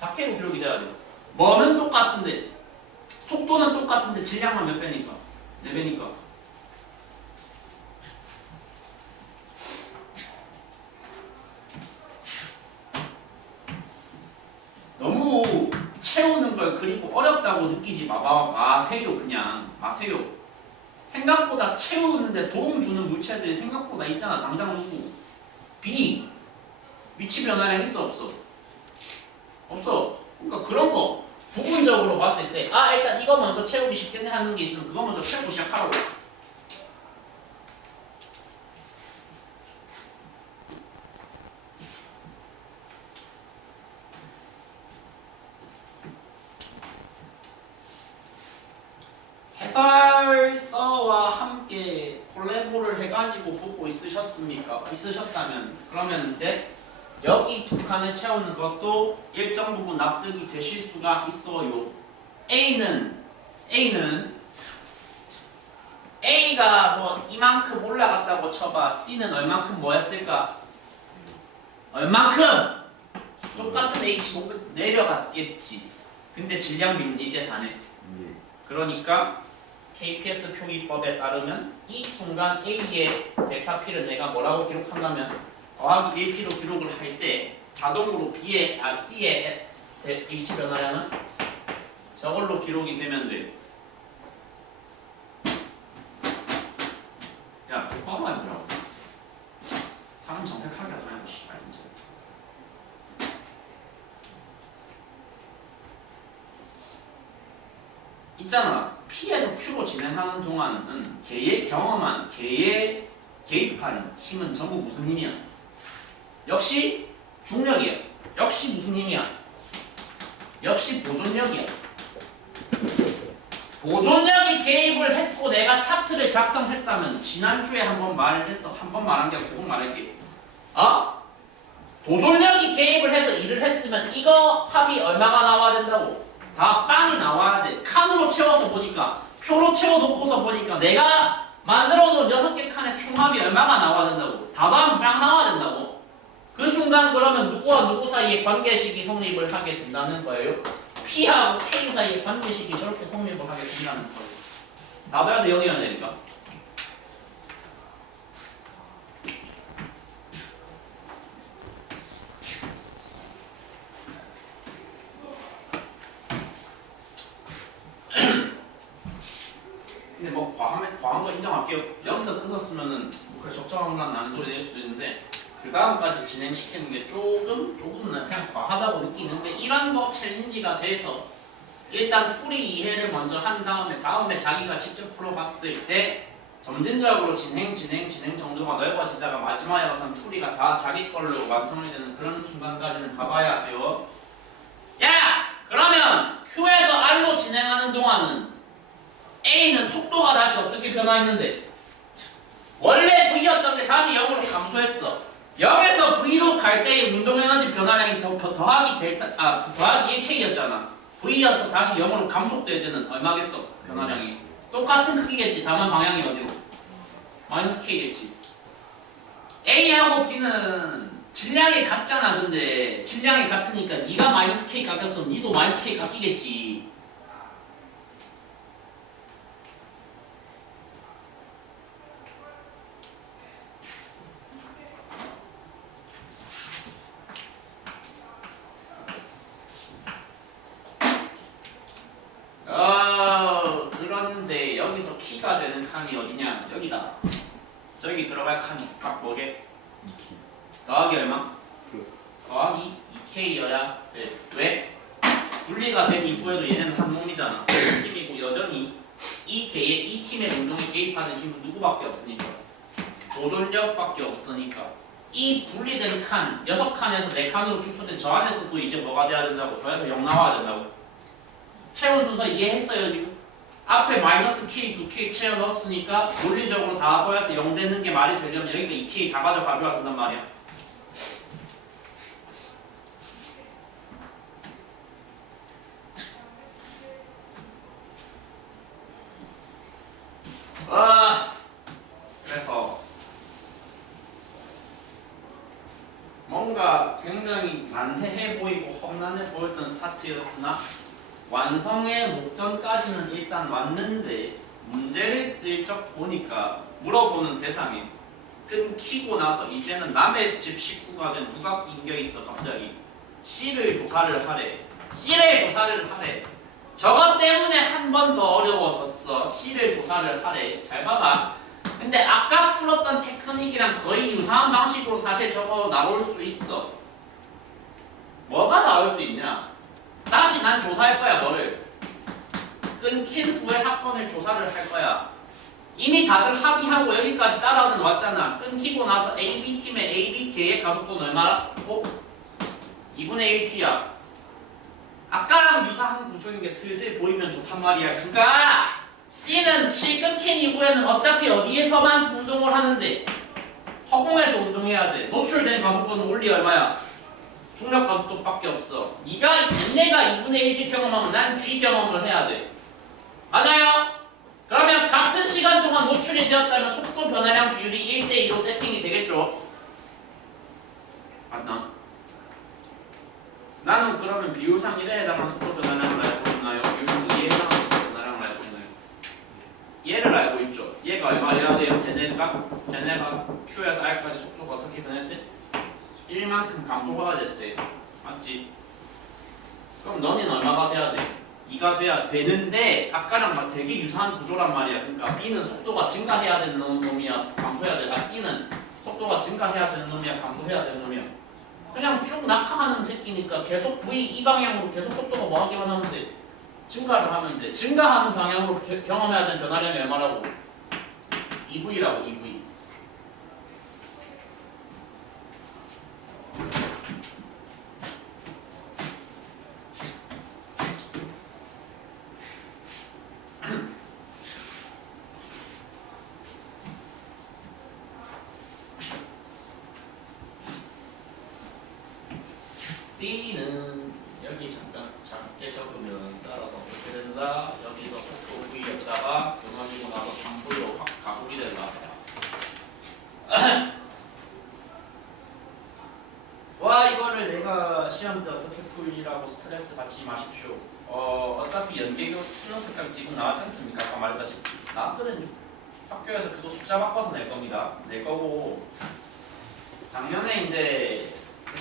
4K로 기록이 돼야 돼. 뭐는 똑같은데 속도는 똑같은데 질량만 몇 배니까? 4배니까. 너무 채우는 걸 걸 그리고 어렵다고 느끼지 마세요. 그냥 마세요. 생각보다 채우는데 도움 주는 물체들이 생각보다 있잖아. 당장 누구? B. 위치 변화량 있어 없어? 없어. 그러니까 그런 거 부분적으로 봤을 때 일단 이거 먼저 채우기 쉽겠네 하는 게 있으면 그거 먼저 채우고 시작하라고. 해설서와 함께 콜라보를 해가지고 보고 있으셨습니까? 있으셨다면 그러면 이제 여기 두 칸을 채우는 것도 일정 부분 납득이 되실 수가 있어요. A가 뭐 이만큼 올라갔다고 쳐봐. C는 얼만큼 뭐였을까? 얼만큼? 똑같은 H 내려갔겠지. 근데 질량 비는 1대4네. 그러니까 KPS 표기법에 따르면 이 순간 A의 델타 P를 내가 뭐라고 기록한다면 더하기 1P로 기록을 할 때 자동으로 C의 위치 변화량은 저걸로 기록이 되면 돼. 야, 똑바로 앉으라고. 사람 정색하게 하지 말고 씨발 진짜. 있잖아. P에서 Q로 진행하는 동안은 걔의 경험한 걔의 개입한 힘은 전부 무슨 힘이야? 역시 중력이야. 역시 무슨 힘이야? 역시 보존력이야. 보존력이 개입을 했고 내가 차트를 작성했다면 지난주에 한번 말을 했어. 한번 말한 게 계속 말할게. 보존력이 개입을 해서 일을 했으면 이거 합이 얼마가 나와야 된다고? 다 빵이 나와야 돼. 칸으로 채워서 보니까 표로 채워놓고서 보니까 내가 만들어 놓은 6개 칸의 총합이 얼마가 나와야 된다고? 다 더하면 빵 나와야 된다고. 그 순간 그러면 누구와 누구 사이에 관계식이 성립을 하게 된다는 거예요. P하고 K 사이에 관계식이 저렇게 성립을 하게 된다는 거예요. 다 더해서 0이어야 되니까. 근데 뭐 과한 거 인정할게요. 여기서 끊었으면은 그래 적정한 건 나는 소리 낼 수도 있는데 그 다음까지 진행시키는 게 조금은 그냥 과하다고 느끼는데 이런 거 챌린지가 돼서 일단 풀이 이해를 먼저 한 다음에 자기가 직접 풀어봤을 때 점진적으로 진행 정도가 넓어지다가 마지막에 가서는 풀이가 다 자기 걸로 완성이 되는 그런 순간까지는 가봐야 돼요. 야! 그러면 Q에서 R로 진행하는 동안은 A는 속도가 다시 어떻게 변화했는데 원래 V였던 게 다시 0으로 감소했어. 0에서 V로 갈 때의 운동에너지 변화량이 더하기 1K였잖아. V여서 다시 0으로 감속돼야 되는 얼마겠어? 변화량이 똑같은 크기겠지. 다만 방향이 어디로? 마이너스 K겠지. A하고 B는 질량이 같잖아. 근데 질량이 같으니까 네가 마이너스 K 깎였으면 니도 마이너스 K 깎이겠지. 그런데 여기서 키가 되는 칸이 어디냐? 여기다. 저기 들어갈 칸 각 뭐게? 2K. 더하기 얼마? 플러스. 더하기 2K여야 돼. 왜? 분리가 된 이후에도 얘네는 한 놈이잖아. 팀이고 여전히 이 팀의 운동에 개입하는 힘은 누구밖에 없으니까. 보존력밖에 없으니까. 이 분리된 칸, 6칸에서 4칸으로 축소된 저 안에서도 이제 뭐가 돼야 된다고? 더해서 0 나와야 된다고. 채운 순서 이해했어요 지금? 앞에 마이너스 K, 2K 채워 넣었으니까 논리적으로 다 더해서 0 되는 게 말이 되려면 여기가 2K 다 가져가줘야 된단 말이야. 그래서 뭔가 굉장히 난해해 보이고 험난해 보였던 스타트였으나 완성의 목전까지는 일단 왔는데 문제를 슬쩍 보니까 물어보는 대상이 끊기고 나서 이제는 남의 집 식구가 된 누가 낑겨 있어. 갑자기 C를 조사를 하래. C를 조사를 하래. 저것 때문에 한 번 더 어려워졌어. C를 조사를 하래. 잘 봐봐. 근데 아까 풀었던 테크닉이랑 거의 유사한 방식으로 사실 저거 나올 수 있어. 뭐가 나올 수 있냐? 다시 난 조사할 거야. 뭐를? 끊긴 후에 사건을 조사를 할 거야. 이미 다들 합의하고 여기까지 따라는 왔잖아. 끊기고 나서 AB팀의 AB 계획 가속도는 얼마라고? 2분의 1g야. 아까랑 유사한 구조인 게 슬슬 보이면 좋단 말이야. 그러니까 C는 실 끊긴 이후에는 어차피 어디에서만 운동을 하는데 허공에서 운동해야 돼. 노출된 가속도는 원리 얼마야? 중력 가속도밖에 없어. 니네가 2분의 1g 경험하면 난 g 경험을 해야 돼. 맞아요? 그러면 같은 시간 동안 노출이 되었다면 속도 변화량 비율이 1대2로 세팅이 되겠죠? 맞나? 나는 그러면 비율상 1에 해당하는 속도 변화량을 알고 있나요? 비율상 2에 해당하는 속도 변화량을 알고 있나요? 얘를 알고 있죠? 얘가 얼마여야 돼요? 쟤네가 Q에서 R까지 속도가 어떻게 변했대? 1만큼 감소가 됐대. 맞지? 그럼 너는 얼마가 돼야 돼? 2가 돼야 되는데 아까랑 되게 유사한 구조란 말이야. 그러니까 B는 속도가 증가해야 되는 놈이야, 감소해야 돼. C는 속도가 증가해야 되는 놈이야, 감소해야 되는 놈이야. 그냥 쭉 낙하하는 새끼니까 계속 V 이 방향으로 계속 속도가 뭐 하기만 하면 돼. 증가를 하면 돼. 증가하는 방향으로 경험해야 되는 변화량이 얼마라고? 2V라고, 2V. C는 여기 잠깐 작게 적으면 따라서 어떻게 된다? 여기서 속도 V였다가 변화지고 나서 3V로 확 가속이 된다. 와, 이거를 내가 시험 때 어떻게 풀이라고 스트레스 받지 마십시오. 어차피 연계교 수능 특강 지금 나왔지 않습니까? 아까 말했다시피 나왔거든요. 학교에서 그거 숫자 바꿔서 낼 겁니다. 낼 거고 작년에 이제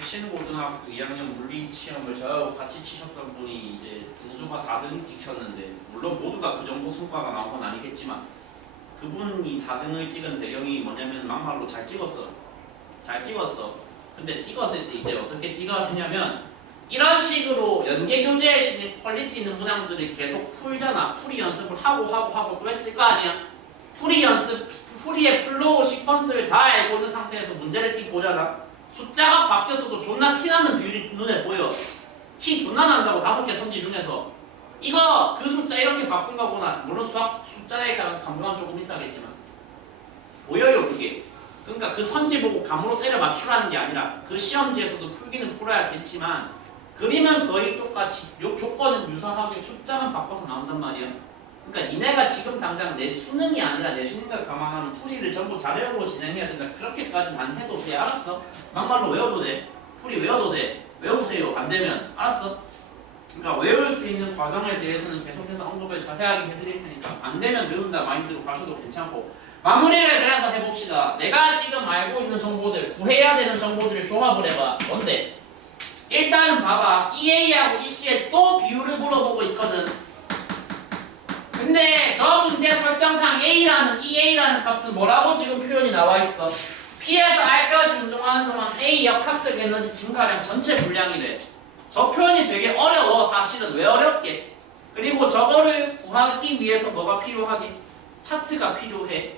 신고등학교 2학년 물리 시험을 저하고 같이 치셨던 분이 이제 등수가 4등 찍혔는데 물론 모두가 그 정도 성과가 나온 건 아니겠지만 그분이 4등을 찍은 배경이 뭐냐면 막말로 잘 찍었어. 잘 찍었어. 근데 찍었을 때 이제 어떻게 찍어야 되냐면 이런 식으로 연계교재의 퀄리티 있는 문항들을 계속 풀잖아. 풀이 연습을 하고 또 했을 거 아니야. 풀이의 플로우 시퀀스를 다 알고 있는 상태에서 문제를 띡 보잖아. 숫자가 바뀌었어도 존나 티나는 비율이 눈에 보여. 티 존나 난다고 5개 선지 중에서 이거 그 숫자 이렇게 바꾼 거구나. 물론 수학 숫자에 대한 감각은 조금 있어야겠지만 보여요 그게. 그러니까 그 선지 보고 감으로 때려 맞추라는 게 아니라 그 시험지에서도 풀기는 풀어야겠지만 그림은 거의 똑같이 요 조건은 유사하게 숫자만 바꿔서 나온단 말이야. 그러니까 니네가 지금 당장 내 수능이 아니라 내신인 걸 감안하면 풀이를 전부 자력으로 진행해야 된다. 그렇게까지는 안 해도 돼. 알았어? 막말로 외워도 돼. 풀이 외워도 돼. 외우세요. 안 되면. 알았어? 그러니까 외울 수 있는 과정에 대해서는 계속해서 언급을 자세하게 해드릴 테니까 안 되면 외운다 마인드로 가셔도 괜찮고 마무리를 그래서 해봅시다. 내가 지금 알고 있는 정보들, 구해야 되는 정보들을 조합을 해봐. 뭔데? 일단은 봐봐. EA하고 EC에 또 비율을 물어보고 있거든. 근데 저 문제 설정상 EA라는 값은 뭐라고 지금 표현이 나와 있어? P에서 R까지 운동하는 동안 A 역학적 에너지 증가량 전체 분량이래. 저 표현이 되게 어려워. 사실은 왜 어렵게? 그리고 저거를 구하기 위해서 뭐가 필요하긴? 차트가 필요해.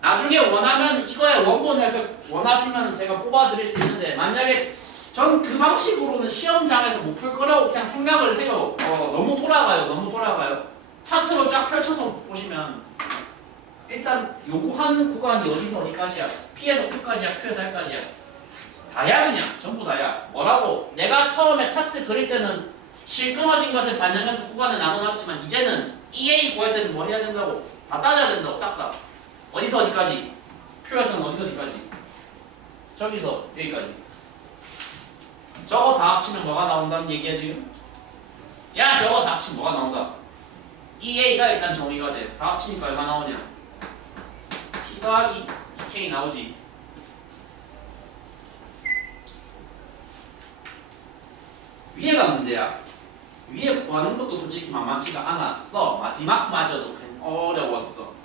나중에 원하면 이거의 원본 해석 원하시면 제가 뽑아드릴 수 있는데 만약에 전 그 방식으로는 시험장에서 못 풀 거라고 그냥 생각을 해요. 너무 돌아가요. 차트로 쫙 펼쳐서 보시면 일단 요구하는 구간이 어디서 어디까지야? P에서 Q까지야? Q에서 R까지야? 다야 그냥 전부 다야. 뭐라고? 내가 처음에 차트 그릴 때는 실 끊어진 것을 반영해서 구간을 나눠놨지만 이제는 EA 구할 때는 뭐 해야 된다고? 다 따져야 된다고 싹 다. 어디서 어디까지? Q에서는 어디서 어디까지? 저기서 여기까지. 저거 다 합치면 뭐가 나온다는 얘기야 지금? 야 저거 다 합치면 뭐가 나온다? EA가 일단 정의가 돼. 다 합치니까 얼마 나오냐? P가 2K 나오지. 위에가 문제야. 위에 구하는 것도 솔직히 만만치가 않았어. 마지막마저도 어려웠어.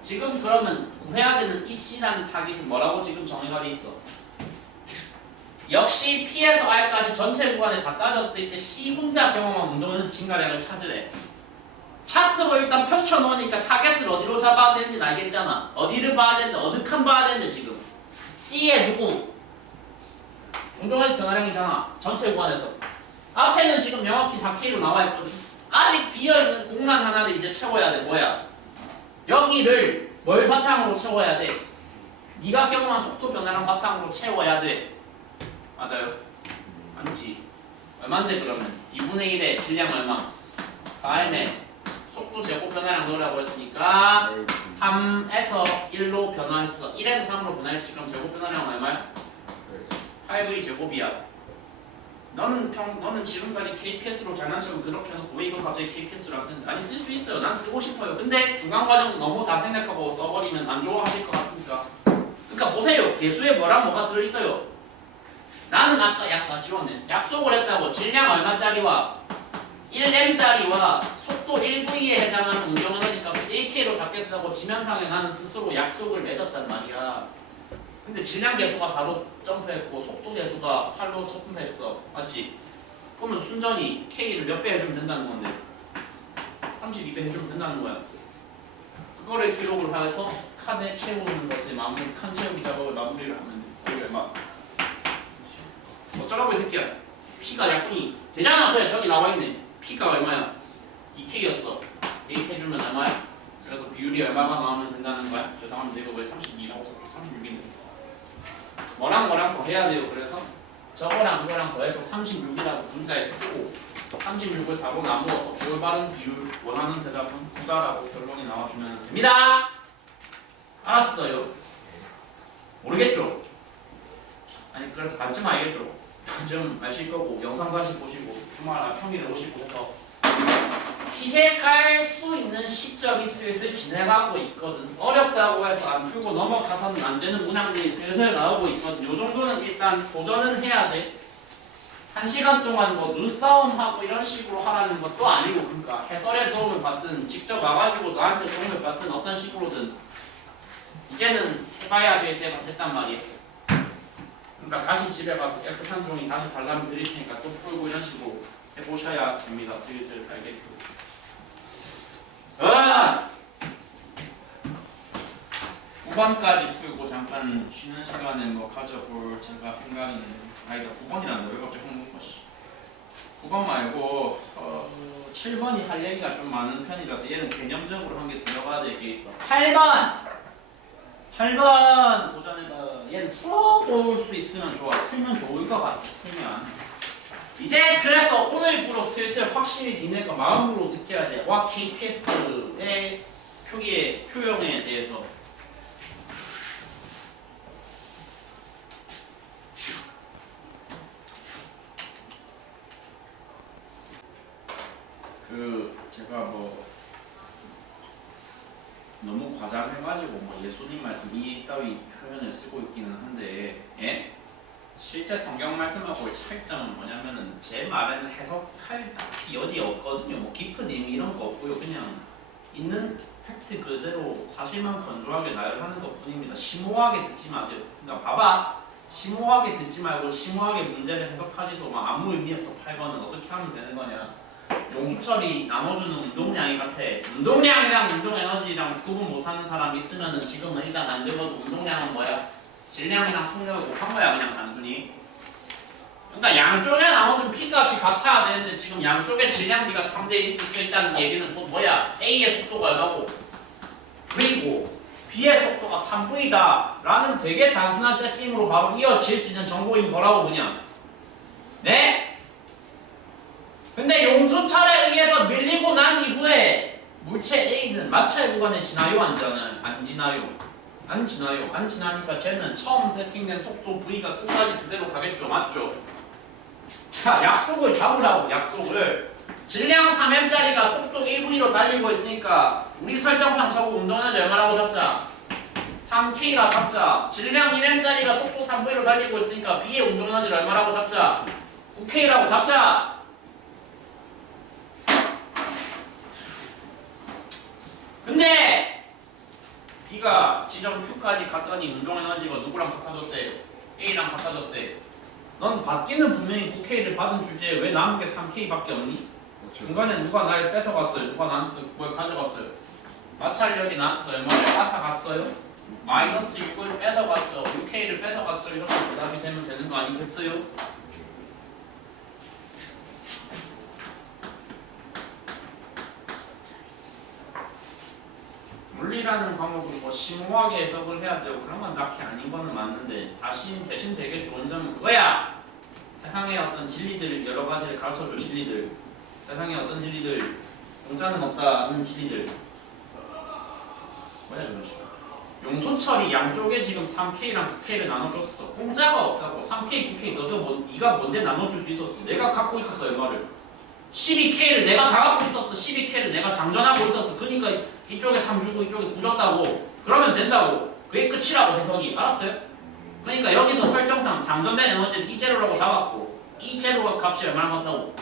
지금 그러면 구해야 되는 이 C라는 타깃이 뭐라고 지금 정의가 돼 있어? 역시 P에서 R까지 전체 구간에 다 따졌을 때 C 혼자 경험한 운동에는 증가량을 찾으래. 차트로 일단 펼쳐놓으니까 타겟을 어디로 잡아야 되는지 알겠잖아. 어디를 봐야 되는데 어느 칸 봐야 되는데 지금 C에 누구? 운동에서 변화량이잖아. 전체 구간에서. 앞에는 지금 명확히 4K로 나와있거든. 아직 비어있는 공간 하나를 이제 채워야 돼. 뭐야? 여기를 뭘 바탕으로 채워야 돼? 네가 경험한 속도 변화량 바탕으로 채워야 돼. 맞아요? 아니지. 얼만데 그러면? 2분의 1의 질량 얼마? 4m에 속도 제곱 변화량 넣으라고 했으니까 3에서 1로 변화했어. 1에서 3으로 변화했지. 그럼 제곱 변화량은 얼마야? 8V 제곱이야. 너는 지금까지 KPS로 장난치고 그렇게 해놓고 왜 이거 갑자기 KPS로 안 쓰는데? 아니 쓸 수 있어요. 난 쓰고 싶어요. 근데 중간 과정 너무 다 생략하고 써버리면 안 좋아하실 것 같으니까. 그러니까 보세요. 개수에 뭐랑 뭐가 들어있어요. 나는 아까 지웠네. 약속을 했다고 질량 얼마짜리와 1m짜리와 속도 1V에 해당하는 운동에너지 값을 1K로 잡겠다고 지면상에 나는 스스로 약속을 맺었단 말이야. 근데 질량 계수가 4로 점프했고 속도 계수가 8로 점프했어. 맞지? 그러면 순전히 K를 몇 배 해주면 된다는 건데 32배 해주면 된다는 거야. 그거를 기록을 해서 칸에 채우는 것을 칸 채우기 작업을 마무리를 하면 돼. 이게 얼마? 어쩌라고 이 새끼야. P가 약분이 되잖아. 그래 저기 나와있네. P가 얼마야? 2K였어. 대입해주면 얼마야? 그래서 비율이 얼마가 나오면 된다는 거야? 죄송합니다. 이거 왜 32라고 썼지? 36인데 뭐랑 뭐랑 더 해야 돼요. 그래서 저거랑 이거랑 더해서 36이라고 분자에 쓰고 36을 4로 나누어서 올바른 비율 원하는 대답은 9다라고 결론이 나와주면 됩니다. 알았어요? 모르겠죠? 아니 그래도 반쯤 알겠죠? 반쯤 아실 거고 영상 다시 보시고 주말 평일에 오시고 해서 기획할 수 있는 시점이 슬슬 지나가고 있거든. 어렵다고 해서 안 풀고 넘어가서는 안 되는 문항들이 슬슬 나오고 있거든. 요 정도는 일단 도전은 해야 돼. 1시간 동안 뭐 눈싸움하고 이런 식으로 하라는 것도 아니고, 그러니까 해설에 도움을 받든 직접 와가지고 나한테 도움을 받든 어떤 식으로든 이제는 해봐야 될 때가 됐단 말이야. 그러니까 다시 집에 가서 깨끗한 종이 다시 달라면 드릴 테니까 또 풀고 이런 식으로 해보셔야 됩니다. 슬슬 알겠죠? 아! 9번까지 풀고 잠깐 쉬는 시간을 뭐 가져볼 제가 생각이 있는데, 아니다 9번이란다. 왜 갑자기 홍보시 9번 말고 7번이 할 얘기가 좀 많은 편이라서 얘는 개념적으로 한 개 들어가야 될 게 있어. 8번 도전해봐. 얘는 풀어볼 수 있으면 좋아. 풀면 좋을 것 같아. 풀면 이제 그래서 오늘부로 슬슬 확실히 니네가 마음으로 느껴야 돼. 와 KPS의 표기의 표형에 대해서. 제가 뭐 너무 과장해가지고 뭐 예수님 말씀 이 따위 표현을 쓰고 있기는 한데, 예? 실제 성경 말씀하고의 차이점은 뭐냐면은 제 말에는 해석할 딱히 여지 없거든요. 뭐 깊은 의미 이런 거 없고요. 그냥 있는 팩트 그대로 사실만 건조하게 나열하는 것 뿐입니다. 심오하게 듣지 마세요. 그러니까 봐봐. 심오하게 듣지 말고 심오하게 문제를 해석하지도 마. 아무 의미 없어. 8번은 어떻게 하면 되는 거냐. 용수철이 나눠주는 운동량이 같아. 운동량이랑 운동에너지랑 구분 못하는 사람 있으면은 지금은 일단 안 되거든. 운동량은 뭐야? 질량이랑 속력을 곱한 거야 그냥 단순히. 그러니까 양쪽에 나눠준 P값이 같아야 되는데 지금 양쪽에 질량비가 3대1이 찍혀있다는 얘기는 또 뭐야? A의 속도가 얼마고 V고 B의 속도가 3V다 라는 되게 단순한 세팅으로 바로 이어질 수 있는 정보인 거라고 그냥. 네? 근데 용수철에 의해서 밀리고 난 이후에 물체 A는 마찰 구간에 지나요? 안 지나요? 안 지나요? 안 지나요. 안 지나니까 쟤는 처음 세팅된 속도 V가 끝까지 그대로 가겠죠. 맞죠? 자, 약속을 잡으라고. 약속을. 질량 3m짜리가 속도 1V로 달리고 있으니까 우리 설정상 저거 운동에너지 얼마라고 잡자? 3K라 잡자. 질량 1m짜리가 속도 3V로 달리고 있으니까 B의 운동에너지를 얼마라고 잡자? 9K라고 잡자. 근데 B가 지점 Q까지 갔더니 운동 에너지가 누구랑 같아졌대? A랑 같아졌대. 넌 받기는 분명히 9K를 받은 주제에 왜 남은 게 3K밖에 없니? 중간에 누가 날 뺏어갔어요? 누가 나한테서 그걸 가져갔어요? 마찰력이 나한테서 얼마를 앗아갔어요? 마이너스 6을 뺏어갔어. 6K를 뺏어갔어. 이렇게 대답이 되면 되는 거 아니겠어요? 물리라는 과목은 뭐 심오하게 해석을 해야 되고 그런 건 딱히 아닌 거는 맞는데 대신 되게 좋은 점은 그거야. 세상에 어떤 진리들 여러 가지를 가르쳐줄 진리들, 세상에 어떤 진리들 공짜는 없다는 진리들. 뭐야 저것이? 용수철이 양쪽에 지금 3K랑 9K를 나눠줬어. 공짜가 없다고. 3K, 9K 네가 뭔데 나눠줄 수 있었어? 내가 갖고 있었어 얼마를? 12K를 내가 다 갖고 있었어. 12K를 내가 장전하고 있었어. 그러니까 이쪽에 3 주고 이쪽에 9 줬다고. 그러면 된다고. 그게 끝이라고 해석이. 알았어요? 그러니까 여기서 설정상 장전된 에너지를 이 제로라고 잡았고 이 제로가 값이 얼마나 같다고?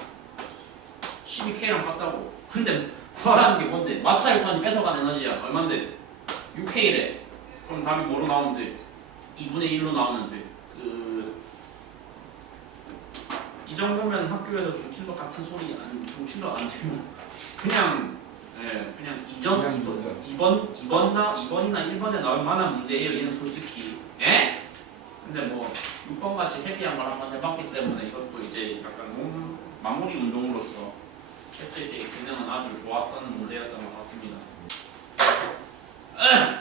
12K랑 같다고. 근데 구하라는 게 뭔데? 마찰권이 뺏어간 에너지야. 얼만데? 6K래. 그럼 답이 뭐로 나오면 돼? 2분의 1로 나오면 돼. 이 정도면 학교에서 중킬러 같은 소리 중킬러 안 되면 그냥 그냥 이번이나 1번에 나올 만한 문제예요. 얘는 솔직히. 예? 근데 뭐 6번 같이 헤비한 걸 한번 해봤기 때문에 이것도 이제 약간 마무리 운동으로서 했을 때의 기능은 아주 좋았던 문제였던 것 같습니다.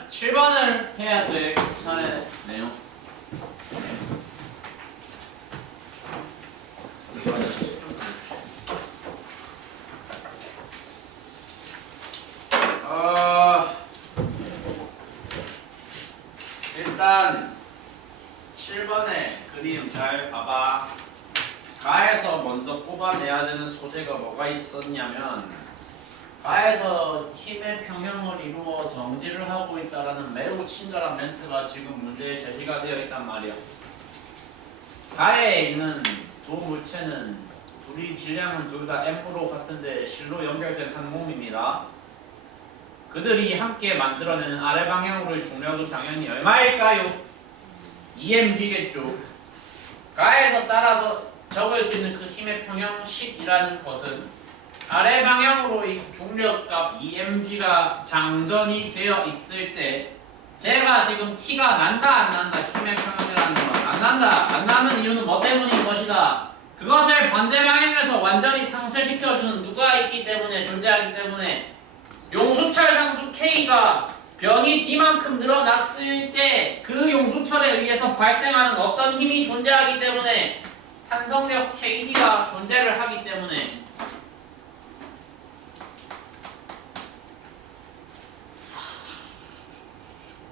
7번을 해야 될 차례네요. 일단 7번의 그림 잘 봐봐. 가에서 먼저 뽑아내야 되는 소재가 뭐가 있었냐면 가에서 힘의 평형을 이루어 정지를 하고 있다라는 매우 친절한 멘트가 지금 문제에 제시가 되어 있단 말이야. 가에 있는 두 물체는 둘이 질량은 둘 다 M으로 같은데 실로 연결된 한 몸입니다. 그들이 함께 만들어내는 아래 방향으로의 중력은 당연히 얼마일까요? EMG겠죠. 가에서 따라서 적을 수 있는 그 힘의 평형식이라는 것은 아래 방향으로의 중력값 EMG가 장전이 되어 있을 때 제가 지금 T가 난다 안 난다 힘의 평형이라는 건 안 난다. 안 나는 이유는 뭐 때문인 것이다. 그것을 반대 방향에서 완전히 상쇄시켜주는 누가 있기 때문에 존재하기 때문에 용수철 상수 K가 변이 D만큼 늘어났을 때 그 용수철에 의해서 발생하는 어떤 힘이 존재하기 때문에 탄성력 KD가 존재를 하기 때문에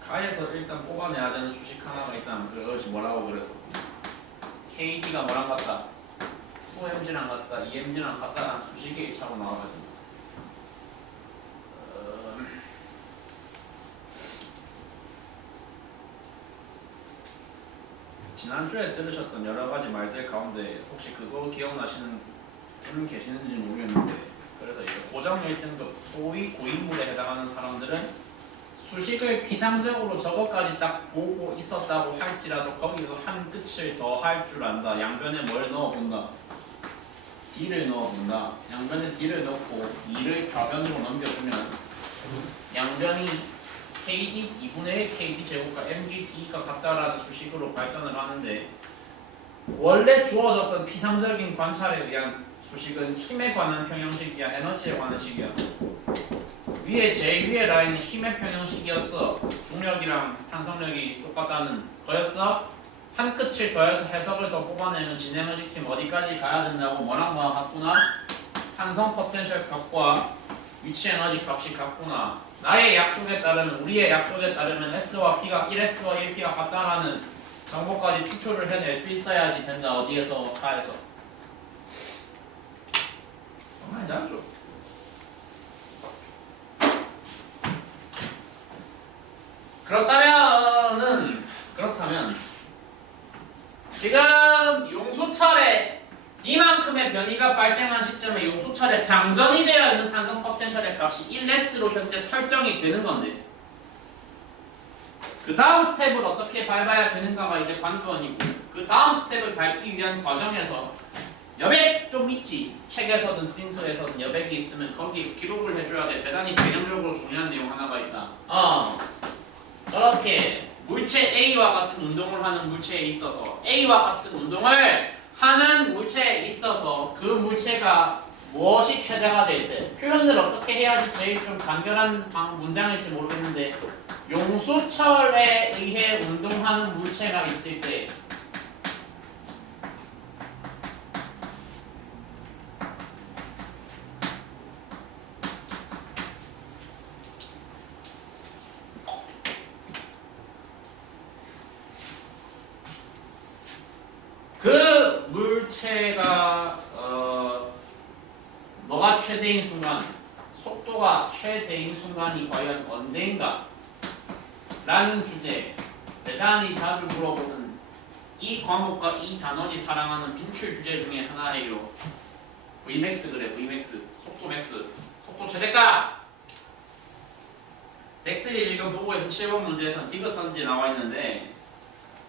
가에서 일단 뽑아내야 되는 수식 하나가 있다면 그것이 뭐라고 그랬어? KD가 뭐랑 같다? 2MG랑 같다, 2MG랑 같다라는 수식이 1차로 나와가지고 지난주에 들으셨던 여러가지 말들 가운데 혹시 그거 기억나시는 분 계시는지 모르겠는데 그래서 이제 고정 1등급 소위 고인물에 해당하는 사람들은 수식을 피상적으로 저것까지 딱 보고 있었다고 할지라도 거기서 한 끝을 더 할 줄 안다. 양변에 뭘 넣어본다. D를 넣어본다. 양변에 D를 넣고 2를 좌변으로 넘겨주면 양변이 KD 2분의 1 KD 제곱과 MGD가 같다라는 수식으로 발전을 하는데 원래 주어졌던 피상적인 관찰에 의한 수식은 힘에 관한 평형식이야, 에너지에 관한 식이야. 위에 제일 위에 라인은 힘의 평형식이었어. 중력이랑 탄성력이 똑같다는 거였어. 한 끝을 더해서 해석을 더 뽑아내면 진행을 시키면 어디까지 가야 된다고 뭐랑 뭐가 같구나. 탄성 포텐셜 값과 위치 에너지 값이 같구나. 나의 약속에 따르면 우리의 약속에 따르면 S와 P가 1S와 1P가 같다라는 정보까지 추출을 해낼 수 있어야지 된다. 어디에서? 가에서. 정말 잘죠. 그렇다면 지금 용수철에 D만큼의 변이가 변이가 발생한 시점에 용수철에 장전이 되어 있는 탄성 포텐셜의 값이 1s로 현재 설정이 되는 건데 그 다음 스텝을 어떻게 밟아야 되는가가 이제 관건이고 그 다음 스텝을 밟기 위한 과정에서 여백 좀 있지. 책에서든 프린터에서든 여백이 있으면 거기 기록을 해줘야 돼. 대단히 개념적으로 중요한 내용 하나가 있다. 저렇게 물체 A와 같은 운동을 하는 물체에 있어서 A와 같은 운동을 하는 물체에 있어서 그 물체가 무엇이 최대가 될 때 표현을 어떻게 해야지 제일 좀 간결한 문장일지 모르겠는데 용수철에 의해 운동하는 물체가 있을 때 그 물체가 뭐가 최대인 순간, 속도가 최대인 순간이 과연 언제인가? 라는 주제 대단히 자주 물어보는 이 과목과 이 단원이 사랑하는 빈출 주제 중에 하나예요. Vmax 그래, Vmax. 속도 맥스. 속도 최대값! 덱들이 지금 보고 계신 7번 문제에서는 디그선지 나와 있는데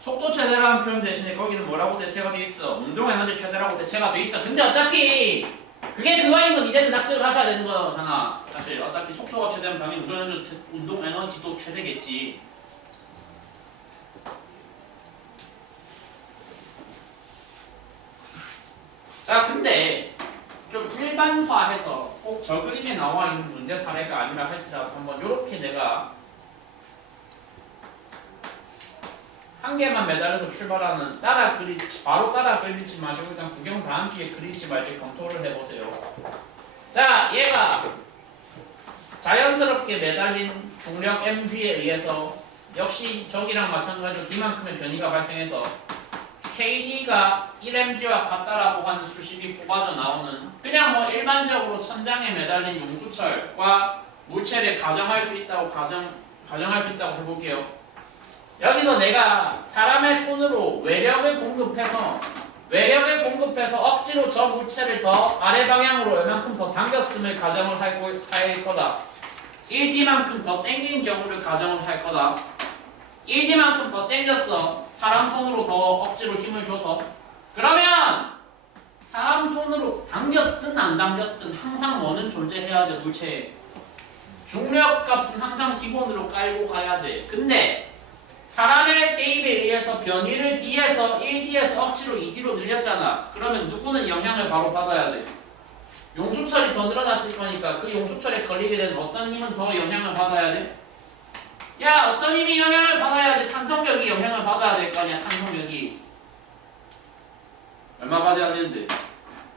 속도 최대라는 표현 대신에 거기는 뭐라고 대체가 돼 있어? 운동 에너지 최대라고 대체가 돼 있어. 근데 어차피 그게 그거인 건 이제는 납득을 하셔야 되는 거잖아. 사실 어차피 속도가 최대면 당연히 운동 에너지도 최대겠지. 자, 근데 좀 일반화해서 꼭 저 그림에 나와 있는 문제 사례가 아니라 할지라도 한번 이렇게 내가 한 개만 매달려서 출발하는 바로 따라 그리지 마시고 일단 구경 다음 주에 그리지 말지 검토를 해보세요. 자, 얘가 자연스럽게 매달린 중력 mg에 의해서 역시 저기랑 마찬가지로 D만큼의 변이가 발생해서 KD가 1mg와 같다라고 하는 수식이 뽑아져 나오는 그냥 뭐 일반적으로 천장에 매달린 용수철과 물체를 가정할 수 있다고 해볼게요. 여기서 내가 사람의 손으로 외력을 공급해서 억지로 저 물체를 더 아래 방향으로 얼만큼 더 당겼음을 가정을 할 거다. 1D만큼 더 당긴 경우를 가정을 할 거다. 1D만큼 더 당겼어. 사람 손으로 더 억지로 힘을 줘서. 그러면 사람 손으로 당겼든 안 당겼든 항상 뭐는 존재해야 돼. 물체에. 중력 값은 항상 기본으로 깔고 가야 돼. 근데 사람의 개입에 의해서 변위를 D에서 1D에서 억지로 2D로 늘렸잖아. 그러면 누구는 영향을 바로 받아야 돼? 용수철이 더 늘어났을 거니까 그 용수철에 걸리게 되는 어떤 힘은 더 영향을 받아야 돼? 야, 어떤 힘이 영향을 받아야 돼? 탄성력이 영향을 받아야 될 거 아니야, 탄성력이. 얼마 받아야 되는데?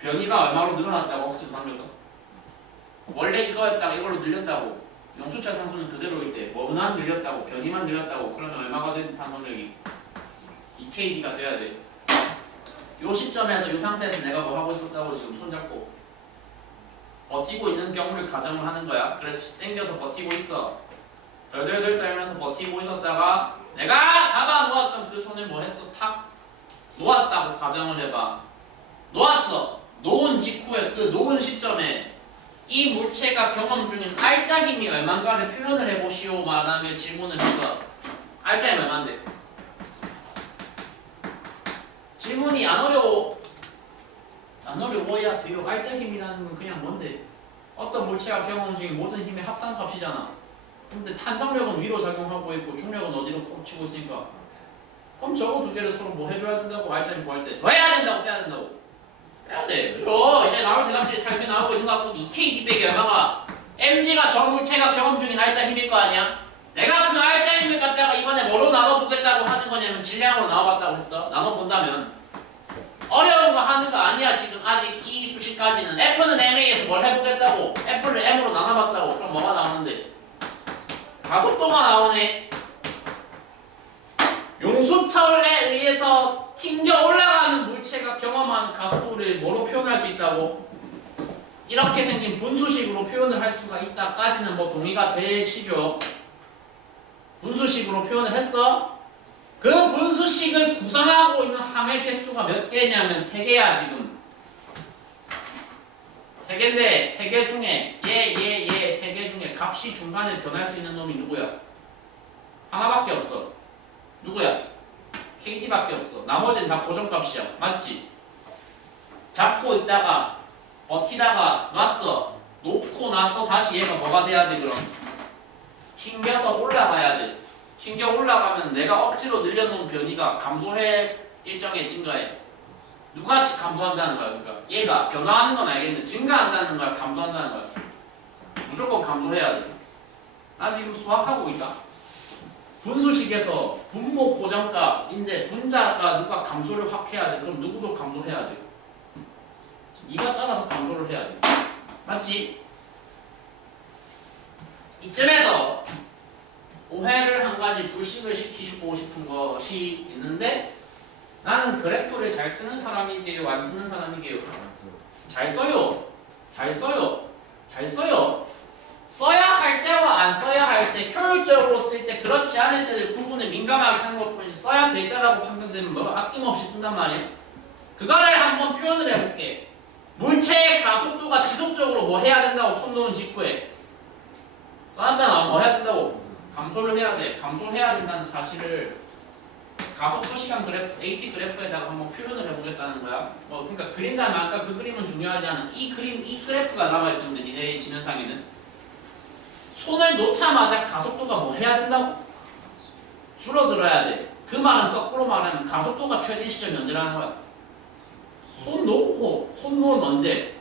변위가 얼마로 늘어났다고 억지로 당겨서? 원래 이거였다가 이걸로 늘렸다고. 용수철 상수는 그대로일 때 뭐만 늘렸다고 변이만 늘렸다고 그러면 얼마가 된 탄성력이 2kB가 돼야 돼. 요 시점에서 요 상태에서 내가 뭐 하고 있었다고 지금 손잡고 버티고 있는 경우를 가정을 하는 거야. 그래 당겨서 버티고 있어. 덜덜덜 떨면서 버티고 있었다가 내가 잡아 놓았던 그 손을 뭐 했어? 탁 놓았다고 가정을 해봐. 놓았어. 놓은 직후에 그 놓은 시점에 이 물체가 경험 중인 알짜 힘이 얼만가를 표현을 해보시오 말하며 질문을 했어. 알짜 힘 얼만데? 질문이 안 어려워야 돼요. 알짜 힘이라는 건 그냥 뭔데? 어떤 물체가 경험 중인 모든 힘의 합산값이잖아. 근데 탄성력은 위로 작용하고 있고 중력은 어디로 꽂히고 있으니까 그럼 저거 두 개를 서로 뭐 해줘야 된다고 알짜 힘 구할 때 더 해야 된다고 빼야 된다고? 빼야 돼. 그죠? 이제 나올 대답들이 살살 나오고 있는 것 같고 2K 빼기 얼마가 mg가 저 물체가 경험 중인 알짜 힘일 거 아니야? 내가 그 알짜 힘을 갖다가 이번에 뭐로 나눠보겠다고 하는 거냐면 질량으로 나눠봤다고 했어. 나눠본다면 어려운 거 하는 거 아니야. 지금 아직 이 수식까지는 F는 MA에서 뭘 해보겠다고 F를 M으로 나눠봤다고. 그럼 뭐가 나오는데? 가속도가 나오네. 용수철에 의해서 튕겨 올라가는 물체가 경험하는 가속도를 뭐로 표현할 수 있다고? 이렇게 생긴 분수식으로 표현을 할 수가 있다까지는 뭐 동의가 되시죠? 분수식으로 표현을 했어? 그 분수식을 구성하고 있는 항의 개수가 몇 개냐면 3개야 지금. 세 개인데 세 개 중에 얘 세 개 중에 값이 중간에 변할 수 있는 놈이 누구야? 하나밖에 없어. 누구야? KD밖에 없어. 나머지는 다 고정값이야. 맞지? 잡고 있다가 버티다가 놨어. 놓고 나서 다시 얘가 뭐가 돼야 돼 그럼? 튕겨서 올라가야 돼. 튕겨 올라가면 내가 억지로 늘려놓은 변이가 감소해 일정에 증가해. 누가 감소한다는 거야? 그러니까 얘가 변화하는 건 알겠는데 증가한다는 거야? 감소한다는 거야? 무조건 감소해야 돼. 나 지금 수학하고 있다. 분수식에서 분모 고정값인데 분자가 누가 감소를 확 해야 돼. 그럼 누구도 감소해야 돼. 이가 따라서 감소를 해야 돼. 맞지? 이쯤에서 오해를 한 가지 불식을 시키고 싶은 것이 있는데 나는 그래프를 잘 쓰는 사람이게요? 안 쓰는 사람이게요? 잘 써요. 잘 써요. 잘 써요. 써야 할 때와 안 써야 할 때 효율적으로 쓸 때 그렇지 않을 때들 구분을 민감하게 하는 것뿐이지 써야 되겠다라고 판단되면 뭐 아낌없이 쓴단 말이야. 그거를 한번 표현을 해볼게. 물체의 가속도가 지속적으로 뭐 해야 된다고 손 놓은 직후에 써놨잖아. 뭐 해야 된다고? 감소를 해야 돼. 감소해야 된다는 사실을 가속도 시간 그래프, AT 그래프에다가 한번 표현을 해보겠다는 거야. 그러니까 그린다면 아까 그 그림은 중요하지 않은 이 그래프가 남아있으면 돼. 니네 지능상에는. 손을 놓자마자 가속도가 뭐 해야 된다고? 줄어들어야 돼. 그 말은 거꾸로 말하면 가속도가 최대 시점이 언제라는 거야? 손 놓고, 손 놓은 언제?